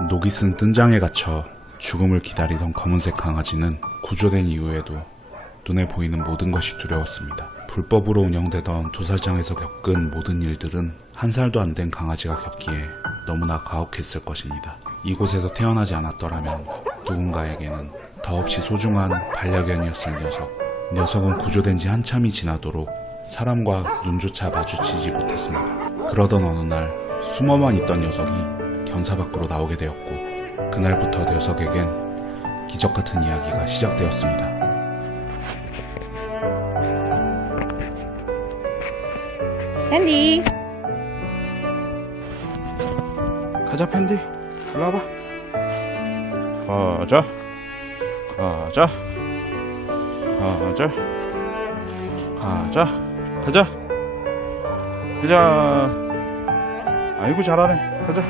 녹이 쓴 뜬장에 갇혀 죽음을 기다리던 검은색 강아지는 구조된 이후에도 눈에 보이는 모든 것이 두려웠습니다. 불법으로 운영되던 도살장에서 겪은 모든 일들은 한 살도 안 된 강아지가 겪기에 너무나 가혹했을 것입니다. 이곳에서 태어나지 않았더라면 누군가에게는 더없이 소중한 반려견이었을 녀석. 녀석은 구조된 지 한참이 지나도록 사람과 눈조차 마주치지 못했습니다. 그러던 어느 날 숨어만 있던 녀석이 견사 밖으로 나오게 되었고, 그날부터 녀석에겐 기적같은 이야기가 시작되었습니다. 앤디, 가자 팬디, 일로 와봐. 가자. 가자. 가자. 가자. 가자. 가자. 아이고 잘하네. 가자.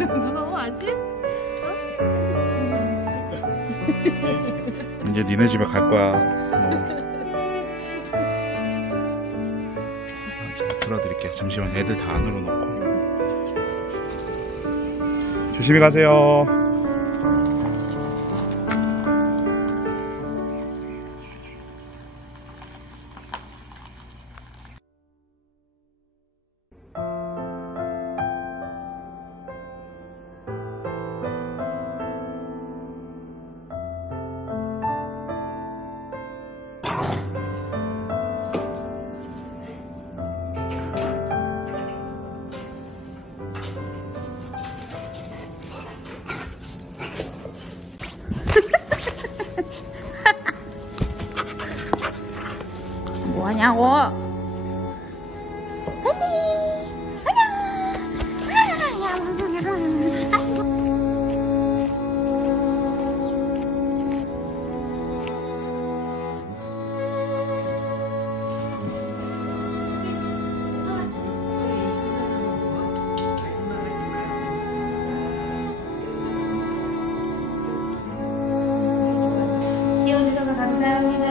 무서워 아직? 이제 니네 집에 갈 거야. 제가 들어드릴게요. 잠시만 애들 다 안으로 넣고. 조심히 가세요. 뭐하냐고? 키워주셔서 감사합니다.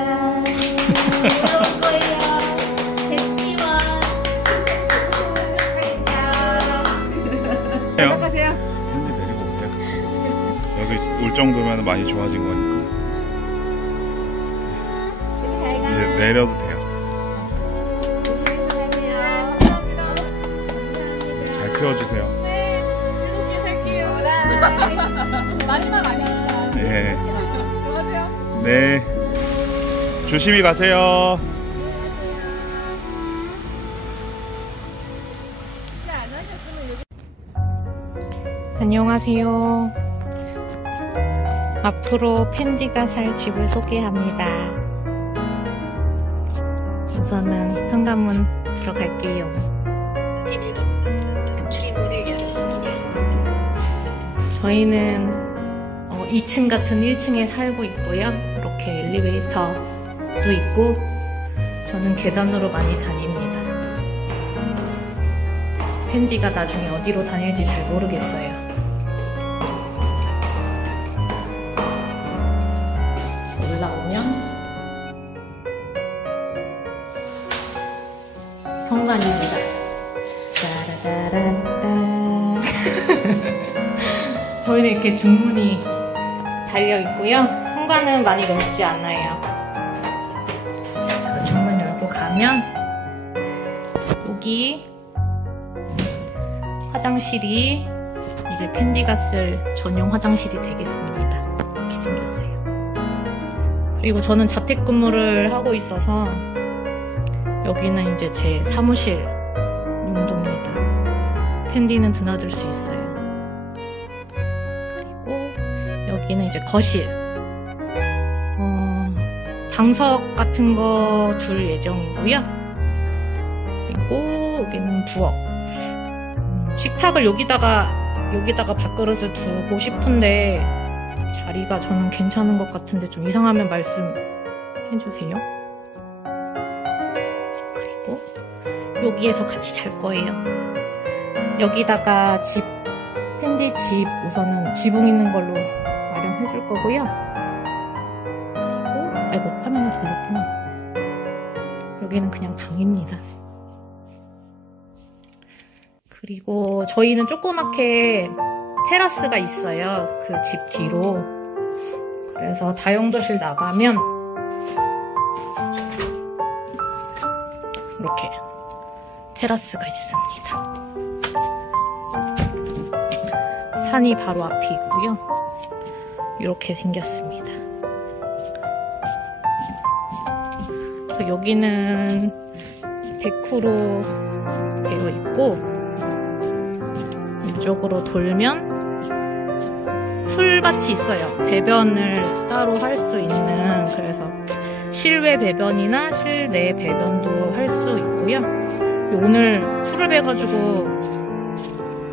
부러울 거예요. 대치원. 연락하세요. 현지 내리고 오세요. 여기 올 정도면 많이 좋아진 거니까. 이제 내려도 돼요. 잘 키워주세요. 즐겁게 살게요. 마지막 아니니까. 네. 들어가세요. 네. 조심히 가세요. 안녕하세요. 앞으로 팬디가 살 집을 소개합니다. 우선은 현관문 들어갈게요. 저희는 2층 같은 1층에 살고 있고요. 이렇게 엘리베이터도 있고 저는 계단으로 많이 다닙니다. 팬디가 나중에 어디로 다닐지 잘 모르겠어요. 올라오면 현관입니다. 따라따란따. 저희는 이렇게 중문이 달려있고요. 현관은 많이 넓지 않아요. 중문 열고 가면 여기 화장실이 이제 팬디가 쓸 전용 화장실이 되겠습니다. 이렇게 생겼어요. 그리고 저는 자택근무를 하고 있어서 여기는 이제 제 사무실 용도입니다. 팬디는 드나들 수 있어요. 그리고 여기는 이제 거실. 방석 같은 거 둘 예정이고요. 그리고 여기는 부엌. 식탁을 여기다가 밥그릇을 두고 싶은데 자리가 저는 괜찮은 것 같은데 좀 이상하면 말씀해주세요. 그리고 여기에서 같이 잘 거예요. 여기다가 팬디 집 우선은 지붕 있는 걸로 마련해줄 거고요. 그리고 아이고 화면을 돌렸구나. 여기는 그냥 방입니다. 그리고 저희는 조그맣게 테라스가 있어요. 그 집 뒤로. 그래서 다용도실 나가면 이렇게 테라스가 있습니다. 산이 바로 앞에 있고요. 이렇게 생겼습니다. 여기는 데크로 되어 있고, 이쪽으로 돌면 풀밭이 있어요. 배변을 따로 할 수 있는, 그래서 실외 배변이나 실내 배변도 할 수 있고요. 오늘 풀을 베가지고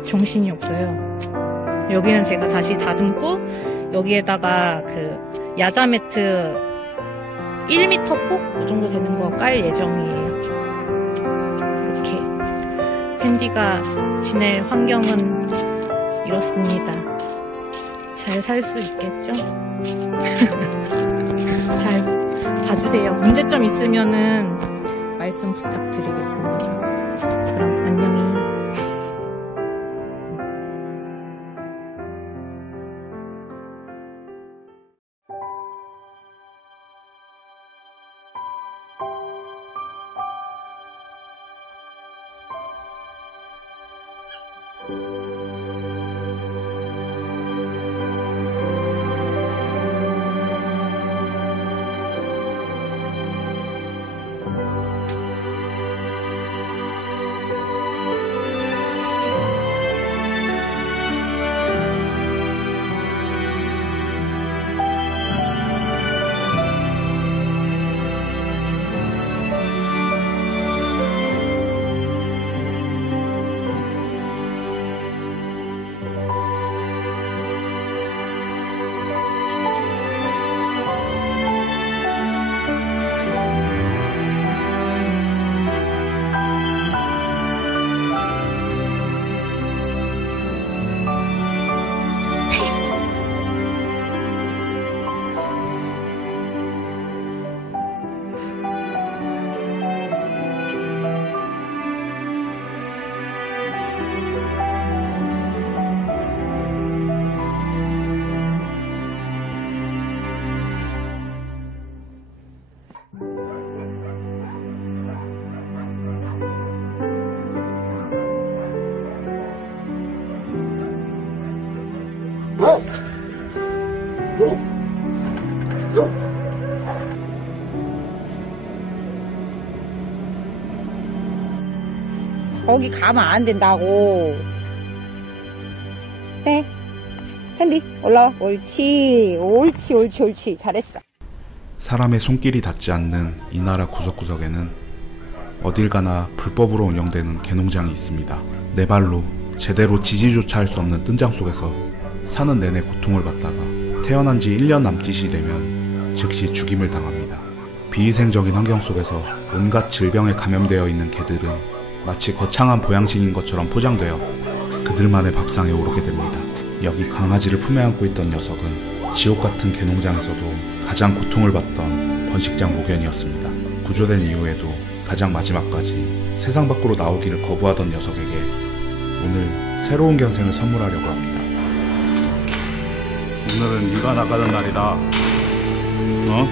정신이 없어요. 여기는 제가 다시 다듬고, 여기에다가 그 야자 매트 1m 폭? 이 정도 되는 거 깔 예정이에요. 이렇게 캔디가 지낼 환경은 이렇습니다. 잘 살 수 있겠죠? 잘 봐주세요. 문제점 있으면은 말씀 부탁드리겠습니다. 그럼 안녕히. 거기 가면 안 된다고. 네. 캔디 올라와. 옳지 옳지 옳지 옳지. 잘했어. 사람의 손길이 닿지 않는 이 나라 구석구석에는 어딜 가나 불법으로 운영되는 개농장이 있습니다. 네 발로 제대로 지지조차 할 수 없는 뜬장 속에서 사는 내내 고통을 받다가 태어난 지 1년 남짓이 되면 즉시 죽임을 당합니다. 비위생적인 환경 속에서 온갖 질병에 감염되어 있는 개들은 마치 거창한 보양식인 것처럼 포장되어 그들만의 밥상에 오르게 됩니다. 여기 강아지를 품에 안고 있던 녀석은 지옥 같은 개농장에서도 가장 고통을 받던 번식장 모견이었습니다. 구조된 이후에도 가장 마지막까지 세상 밖으로 나오기를 거부하던 녀석에게 오늘 새로운 견생을 선물하려고 합니다. 오늘은 네가 나가는 날이다. 어?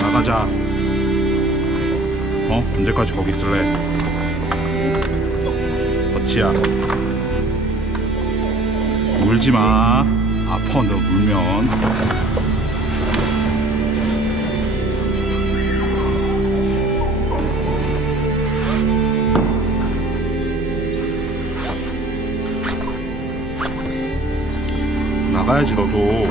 나가자. 언제까지 거기 있을래? 어치야. 울지마. 아파 너 울면. 나가야지 너도.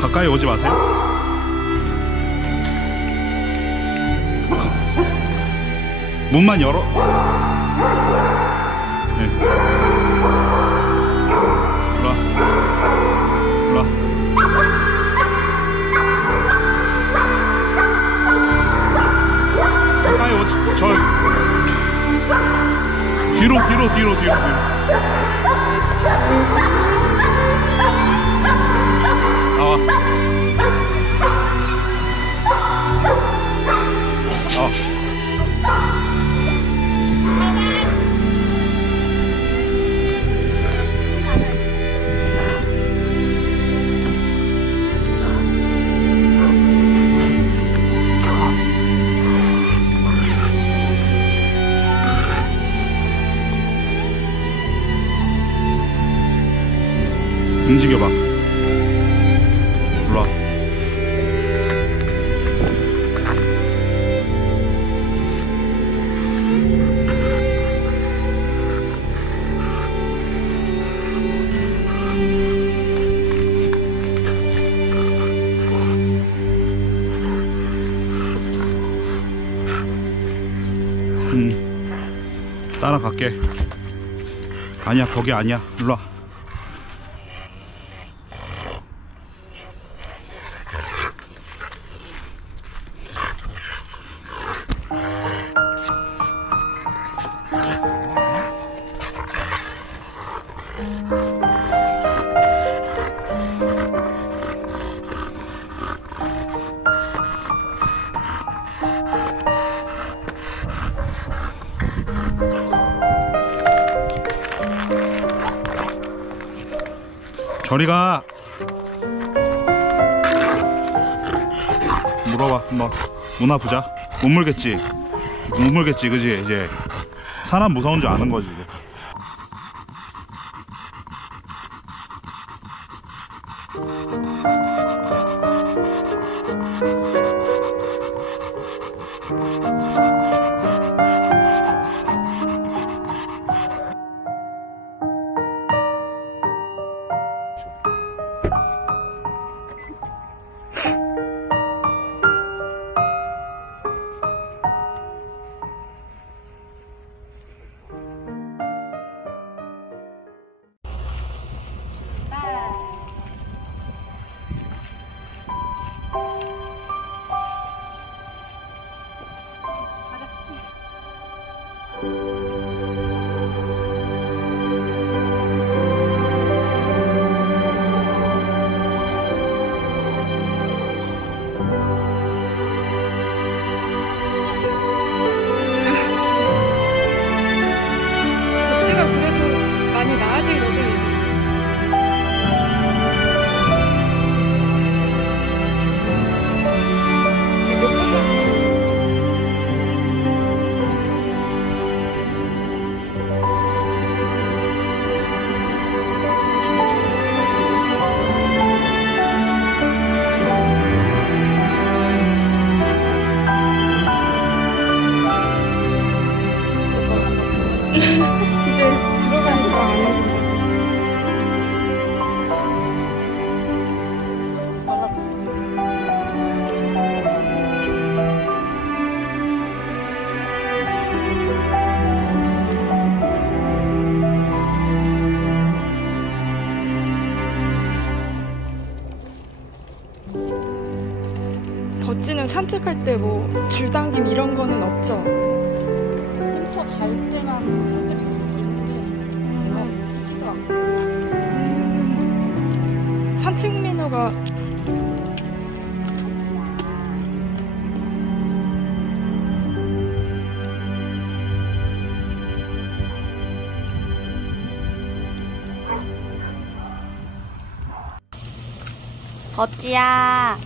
가까이 오지 마세요. 문만 열어. 네. 일로와. 일로와. 움직여봐. 일로와. 따라갈게. 아니야, 거기 아니야. 일로와. 저리가. 물어봐 한번. 문 아프자? 못 물겠지? 못 물겠지, 그지? 이제 사람 무서운 줄 아는 거지 이제. 이제 들어가니까 안 오고. 버찌는 산책할 때 뭐 줄당김 이런 거는 없죠? 쉼터 갈 때만 살짝씩 있는데 내가 보지도 않고. 산책 민호가 버찌야.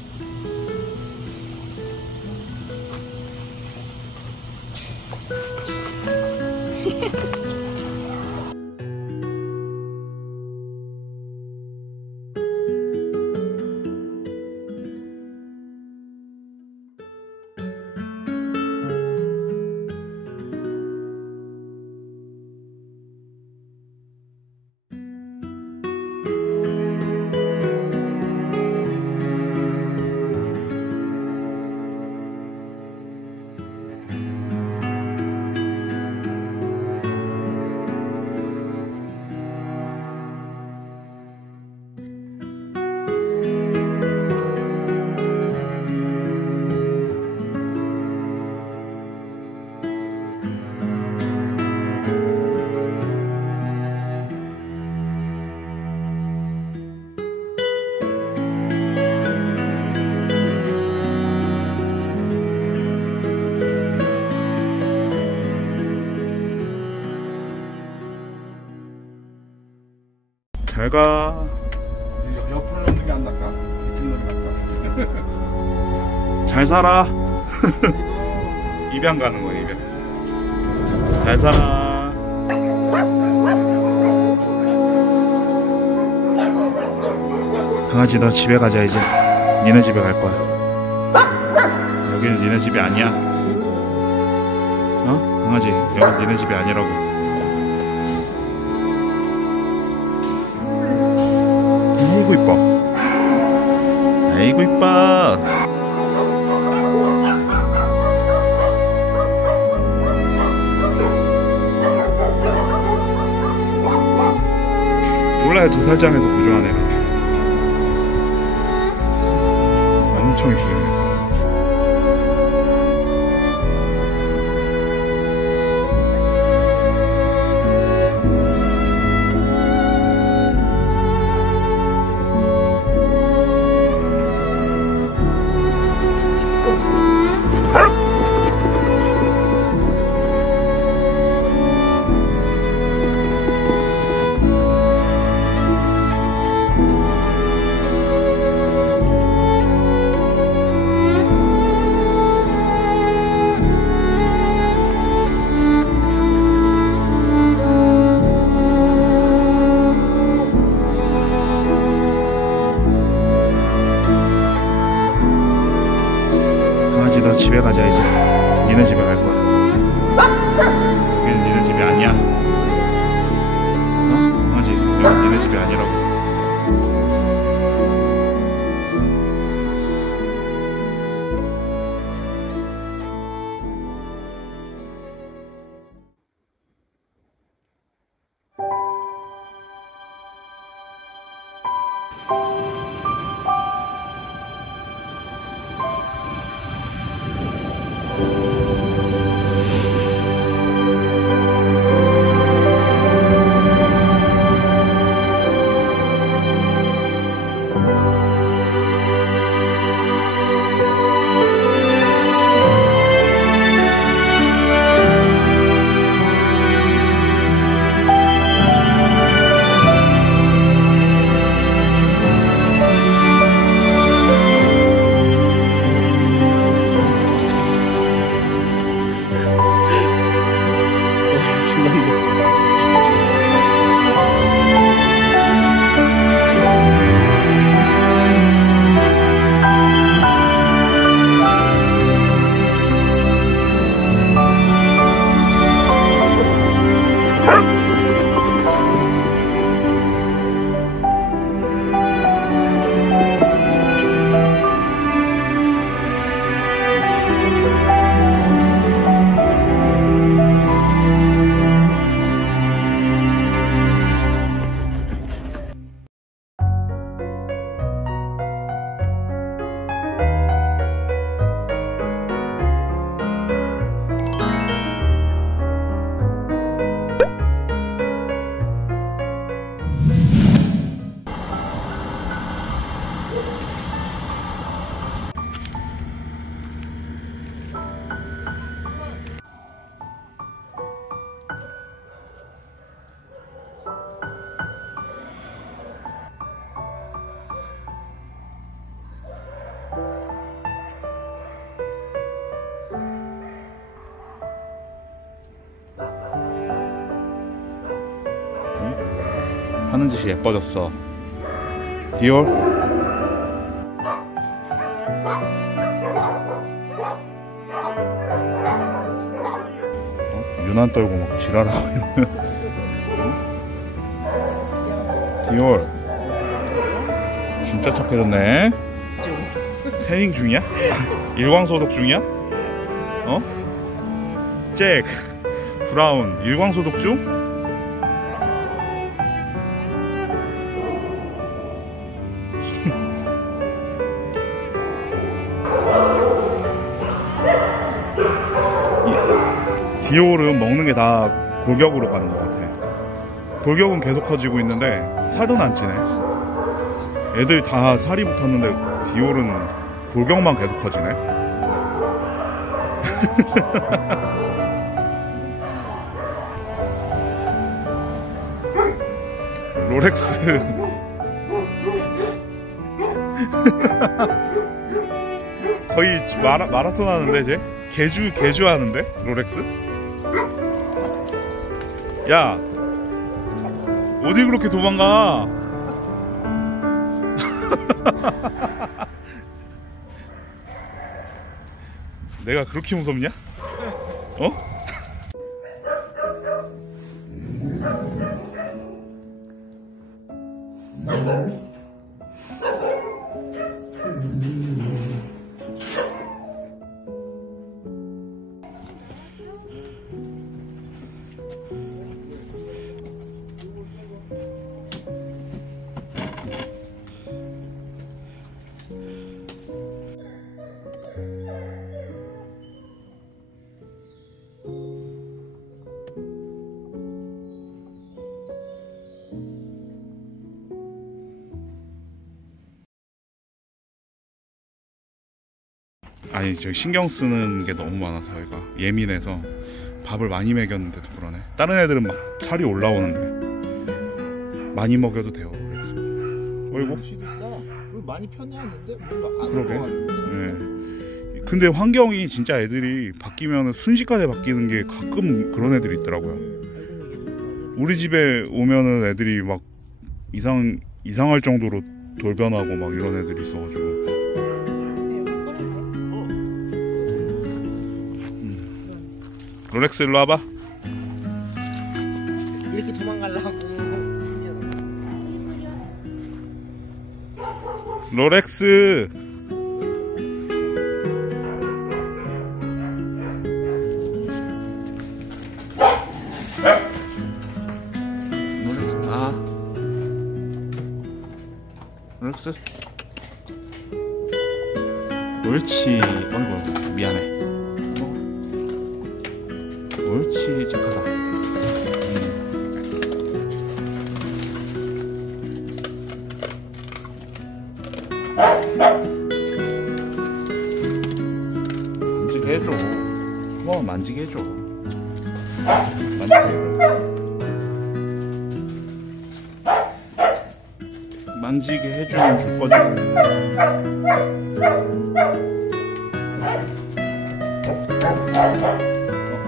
잘가. 옆으로 놓는 게 안 낫까? 밑으로 놓는 게 낫까? 잘 살아. 입양 가는 거야, 입양. 잘 살아. 강아지 너 집에 가자. 이제 니네 집에 갈 거야. 여기는 니네 집이 아니야. 어? 강아지 여기 니네 집이 아니라고. 아이고 이뻐. 아이고 이뻐. 몰라요. 도살장에서 구조한 애가 엄청 중요해서. 너 집에 가자. 이제 니네 집에 갈 거야. 여기는 니네 집이 아니야. 어? 강아지 여기는 니네 집이 아니라고. 하는 짓이 예뻐졌어. 디올. 유난 떨고 막 지랄하고 이러면. 디올. 진짜 착해졌네. 태닝 중이야? 일광소독 중이야? 어? 잭 브라운 일광소독 중? 디올은 먹는 게 다 골격으로 가는 것 같아. 골격은 계속 커지고 있는데 살은 안 찌네. 애들 다 살이 붙었는데 디올은 골격만 계속 커지네. 롤렉스. 거의 마라톤 하는데 쟤? 개주 하는데? 롤렉스? 야, 어디 그렇게 도망가? 내가 그렇게 무섭냐? 어? 아니 저 신경 쓰는 게 너무 많아서 얘가 예민해서 밥을 많이 먹였는데도 그러네. 다른 애들은 막 살이 올라오는데 많이 먹여도 돼요. 그래서 어이구 많이 편해하는데 뭔가 안 그러게. 올라가는데. 네. 근데 환경이 진짜 애들이 바뀌면 순식간에 바뀌는 게 가끔 그런 애들이 있더라고요. 우리 집에 오면은 애들이 막 이상할 정도로 돌변하고 막 이런 애들이 있어가지고. 롤렉스 일로 와봐. 이렇게 도망가려고. 롤렉스. 롤렉스. 아. 롤렉스. 옳지. 어이구 미안해. 옳지 착하다. 만지게 해줘. 한번 만지게 해줘. 만지게 해주면 줄 거지.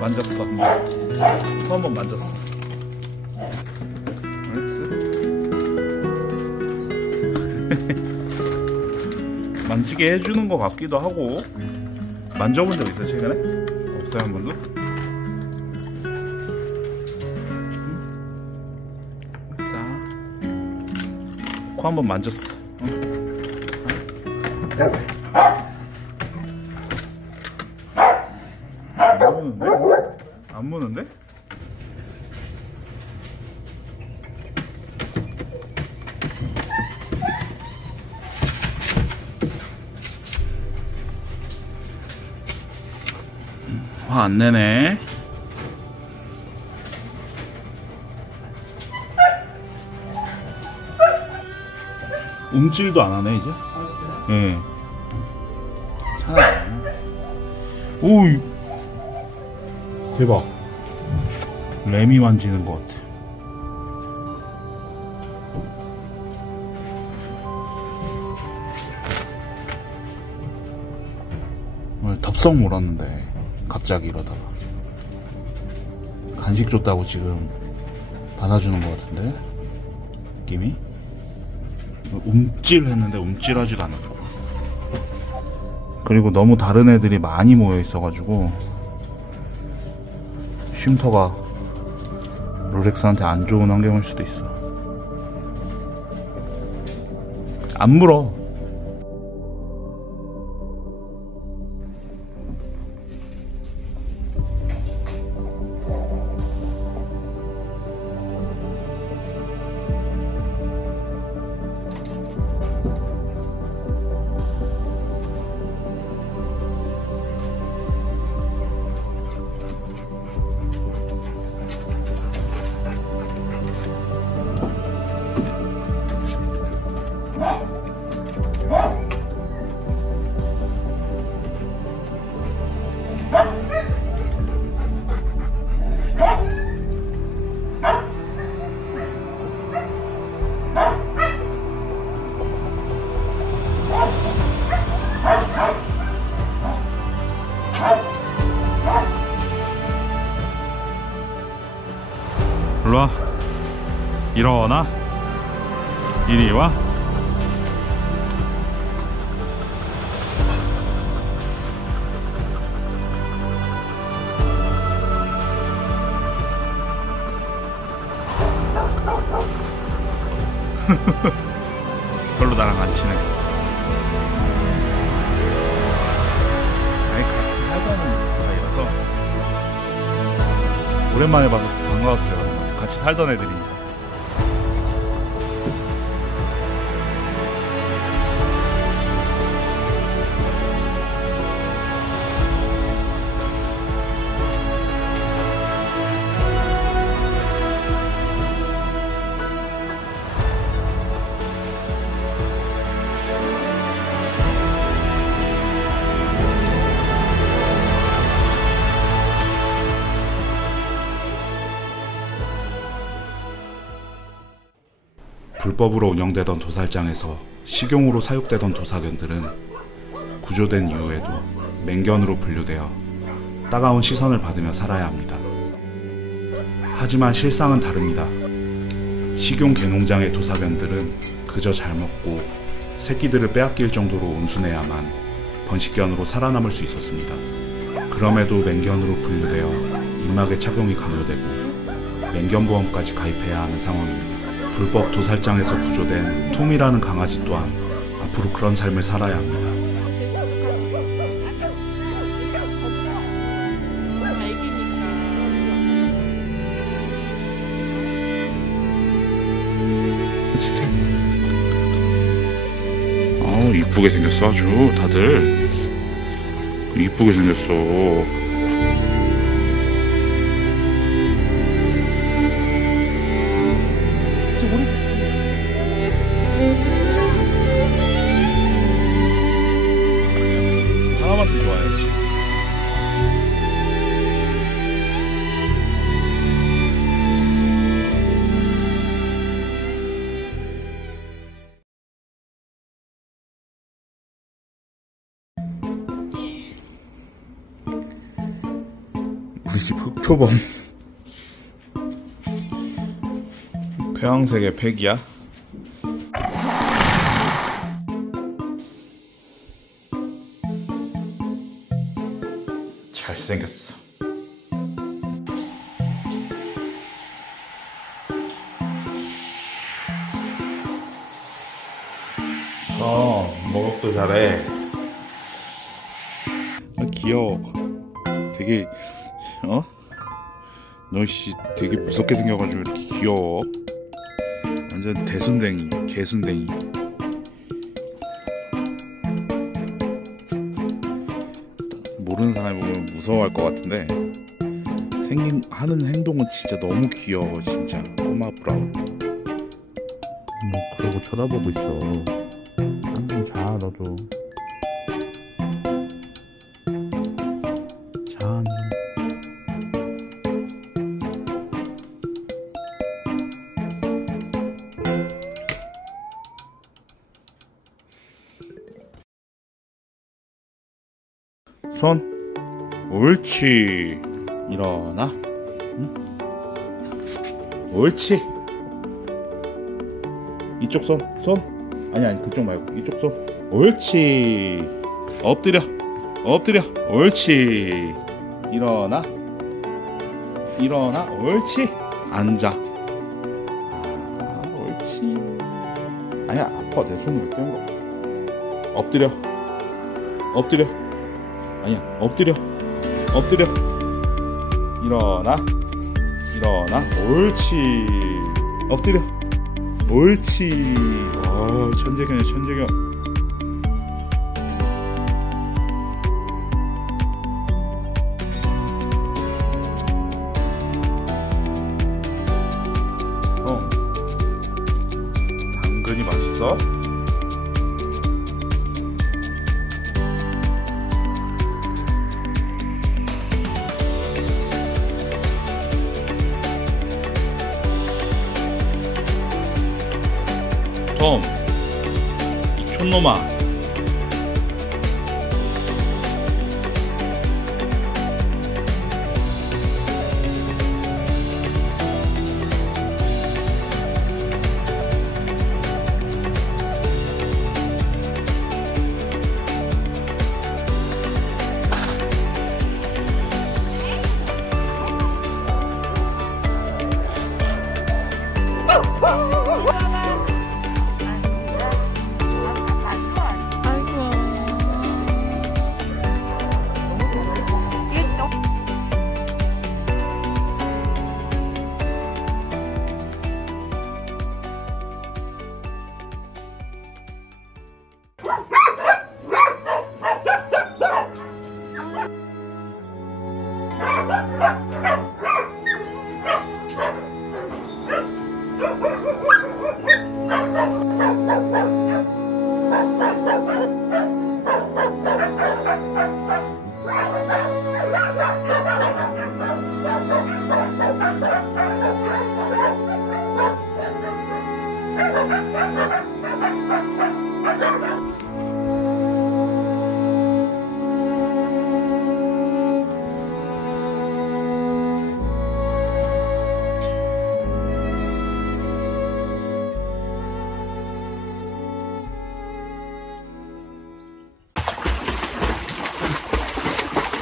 만졌어. 또 한 번 만졌어. 알았어. 만지게 해주는 것 같기도 하고. 만져본 적 있어 최근에? 없어요 한 번도? 싸. 코 한 번 만졌어. 안 무는데? 화 안 내네. 움찔도 안 하네 이제. 예. 차라리. 오이. 대박. 램이 만지는 것 같아. 오늘 덥석 물었는데 갑자기 이러다가 간식 줬다고 지금 받아주는 것 같은데 느낌이? 움찔했는데 움찔하지도 않았고. 그리고 너무 다른 애들이 많이 모여 있어가지고 쉼터가 롤렉스한테 안 좋은 환경일 수도 있어. 안 물어. 일로와. 일어나. 이리 와. 별로 나랑 안 친해. 아니 같이 살던 사이라서 오랜만에 봐서 반가웠어요. 같이 살던 애들이니까. 불법으로 운영되던 도살장에서 식용으로 사육되던 도사견들은 구조된 이후에도 맹견으로 분류되어 따가운 시선을 받으며 살아야 합니다. 하지만 실상은 다릅니다. 식용 개농장의 도사견들은 그저 잘 먹고 새끼들을 빼앗길 정도로 온순해야만 번식견으로 살아남을 수 있었습니다. 그럼에도 맹견으로 분류되어 입막의 착용이 강요되고 맹견보험까지 가입해야 하는 상황입니다. 불법 도살장에서 구조된 톰이라는 강아지 또한 앞으로 그런 삶을 살아야 합니다. 아우 이쁘게 생겼어. 아주 다들 이쁘게 생겼어. 사람한테 좋아야지. 우리 집 흑표범. 폐왕색의 팩이야? 잘생겼어. 목욕도 잘해. 아, 귀여워. 되게 너 씨 되게 무섭게 생겨가지고 이렇게 귀여워. 완전 대순댕이, 개순댕이. 모르는 사람이 보면 무서워할 것 같은데 하는 행동은 진짜 너무 귀여워. 진짜 꼬마 브라운. 뭐 그러고 쳐다보고 있어. 한숨 자 너도. 자. 손. 옳지. 일어나. 응? 옳지. 이쪽 손. 아니 그쪽 말고 이쪽 손. 옳지. 엎드려. 옳지. 일어나. 옳지. 앉아. 옳지. 아니야 아파. 내 손으로 깨운 거. 엎드려. 아니야 엎드려. 일어나. 옳지. 엎드려. 옳지. 천재견이야 천재견. 당근이 맛있어? 톰, 이 촌놈아.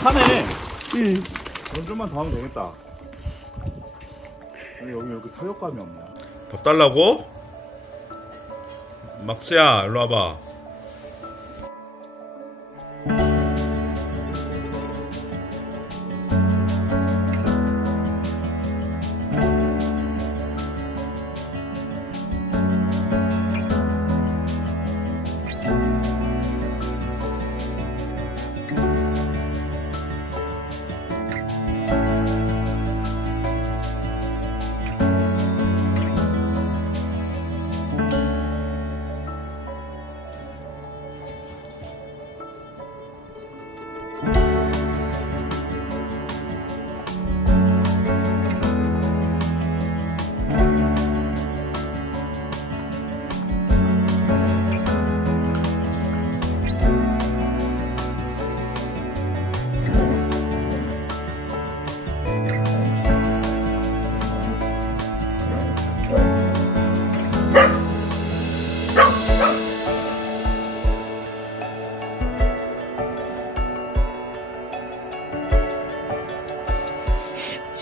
하네. 응. 연줄만 더 하면 되겠다. 아니, 여기 이렇게 타격감이 없냐? 더 달라고? 막스야, 일로 와봐.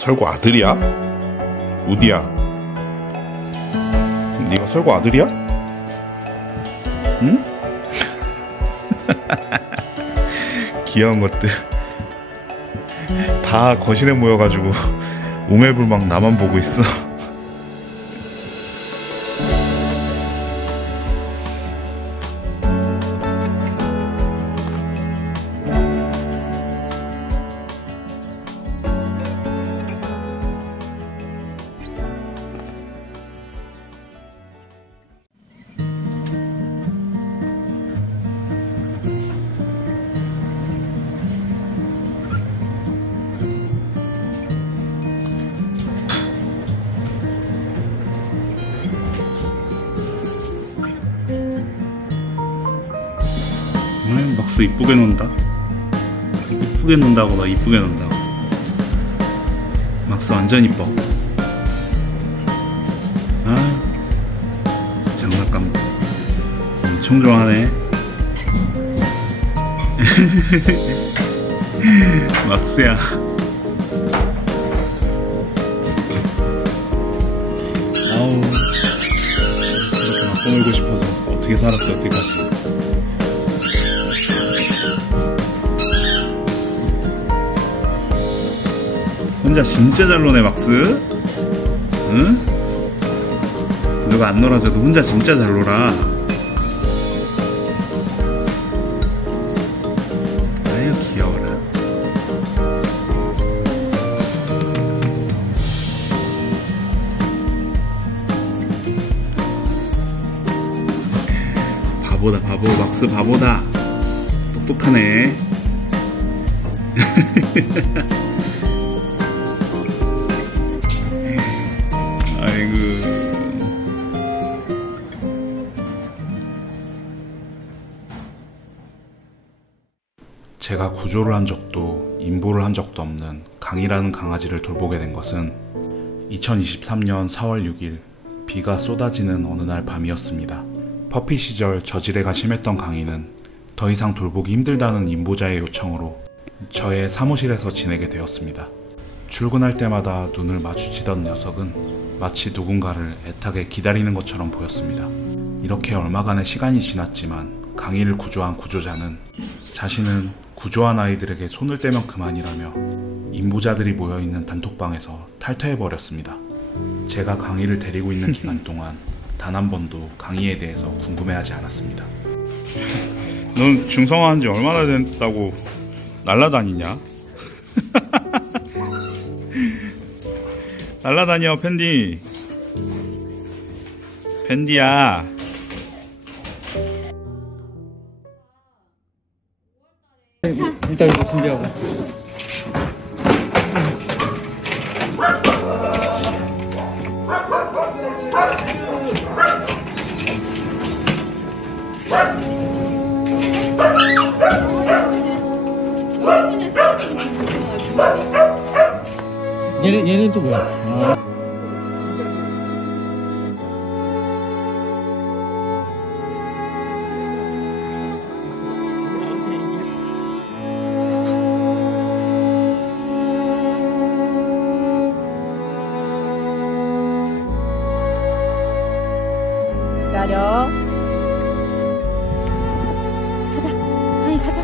설구 아들이야? 우디야, 네가 설구 아들이야? 응? 귀여운 것들 다 거실에 모여가지고 우매불망 나만 보고 있어. 막스 이쁘게 논다. 이쁘게 논다고 나 이쁘게 논다고. 막스 완전 이뻐. 아, 장난감 엄청 좋아하네. 막스야. 아우, 이렇게 막 꾸밀고 싶어서 어떻게 살았어, 어떻게까지. 혼자 진짜 잘 노네, 막스. 응? 누가 안 놀아줘도 혼자 진짜 잘 놀아. 아유, 귀여워라. 바보다, 바보. 막스 바보다. 똑똑하네. 아이고. 제가 구조를 한 적도 임보를 한 적도 없는 강이라는 강아지를 돌보게 된 것은 2023년 4월 6일 비가 쏟아지는 어느 날 밤이었습니다. 퍼피 시절 저지레가 심했던 강이는 더 이상 돌보기 힘들다는 임보자의 요청으로 저의 사무실에서 지내게 되었습니다. 출근할 때마다 눈을 마주치던 녀석은 마치 누군가를 애타게 기다리는 것처럼 보였습니다. 이렇게 얼마간의 시간이 지났지만 강이를 구조한 구조자는 자신은 구조한 아이들에게 손을 떼면 그만이라며 임보자들이 모여있는 단톡방에서 탈퇴해버렸습니다. 제가 강이를 데리고 있는 기간 동안 단 한 번도 강이에 대해서 궁금해하지 않았습니다. 넌 중성화한 지 얼마나 됐다고 날라다니냐? 날라다녀, 팬디. 팬디야. 일단 이거 준비하고. 얘는 또 뭐야? 기다려. 가자. 아니 가자.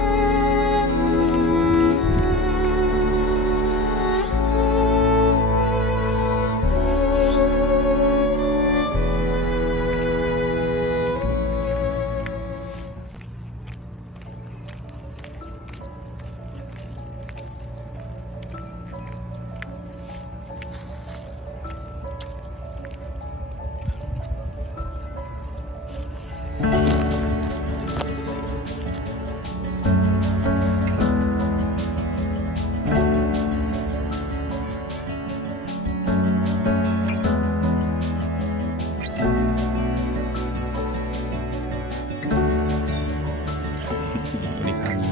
우리 강이.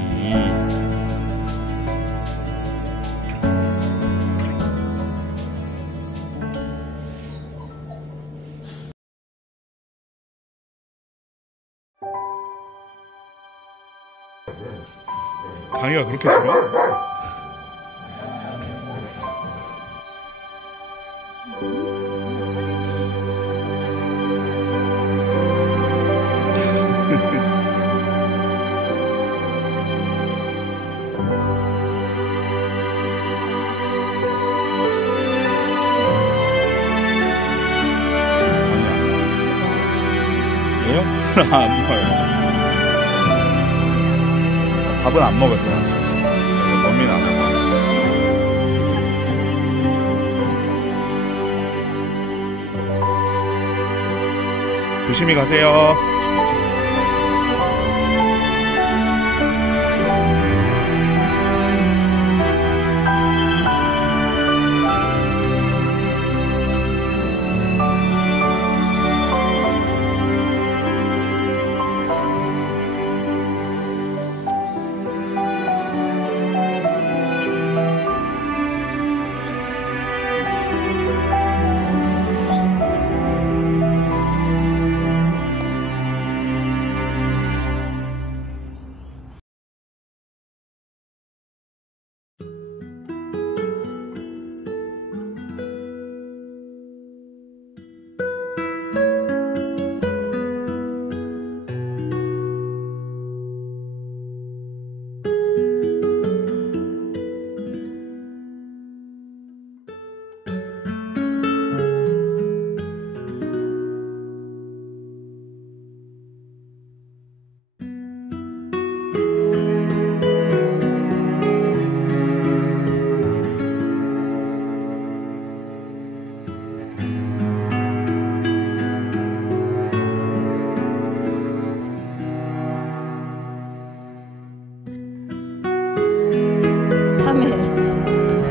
강이가 그렇게 싫어? 왜요? 안 먹어요. 밥은 안 먹었어요. 범인 안 먹어. 조심히 가세요.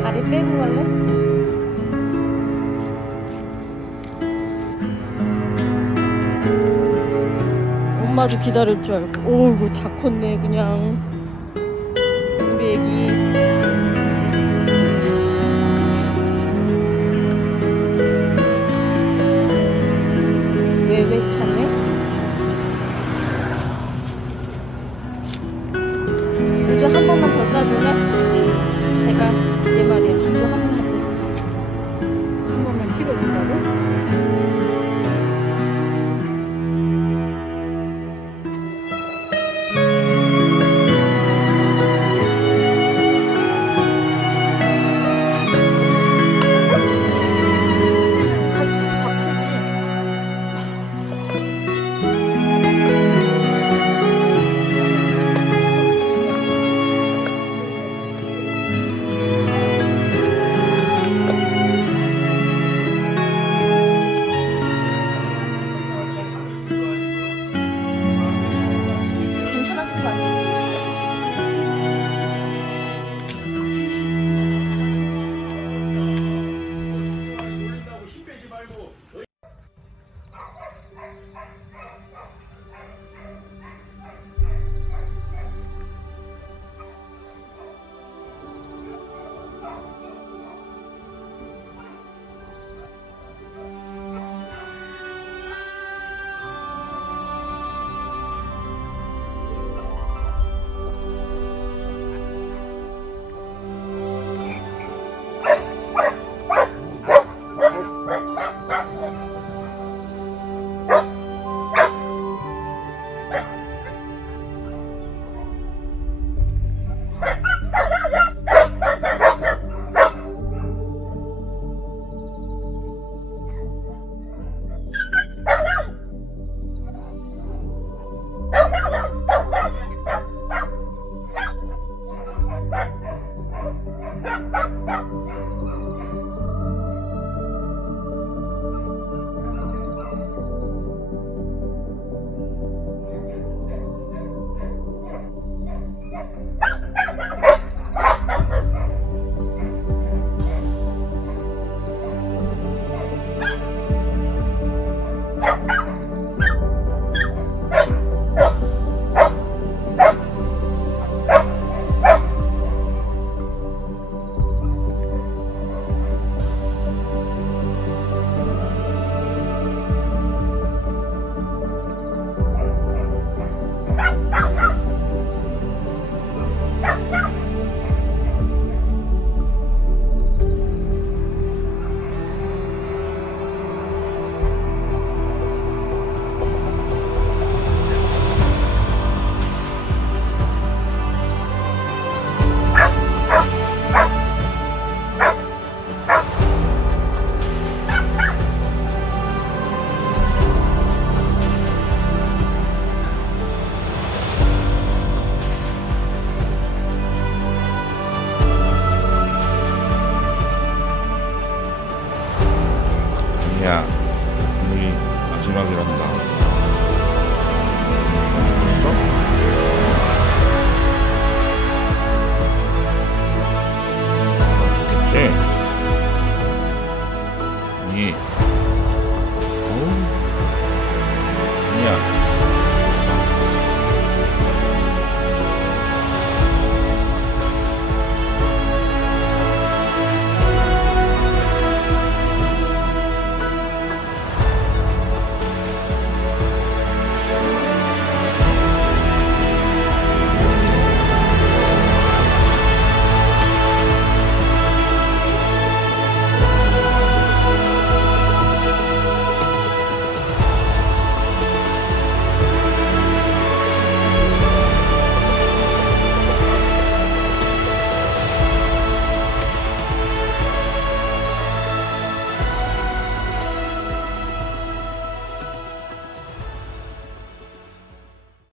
다리 빼고 갈래? 엄마도 기다릴 줄 알고. 오이고 다 컸네 그냥. 우리 애기. 왜 참해?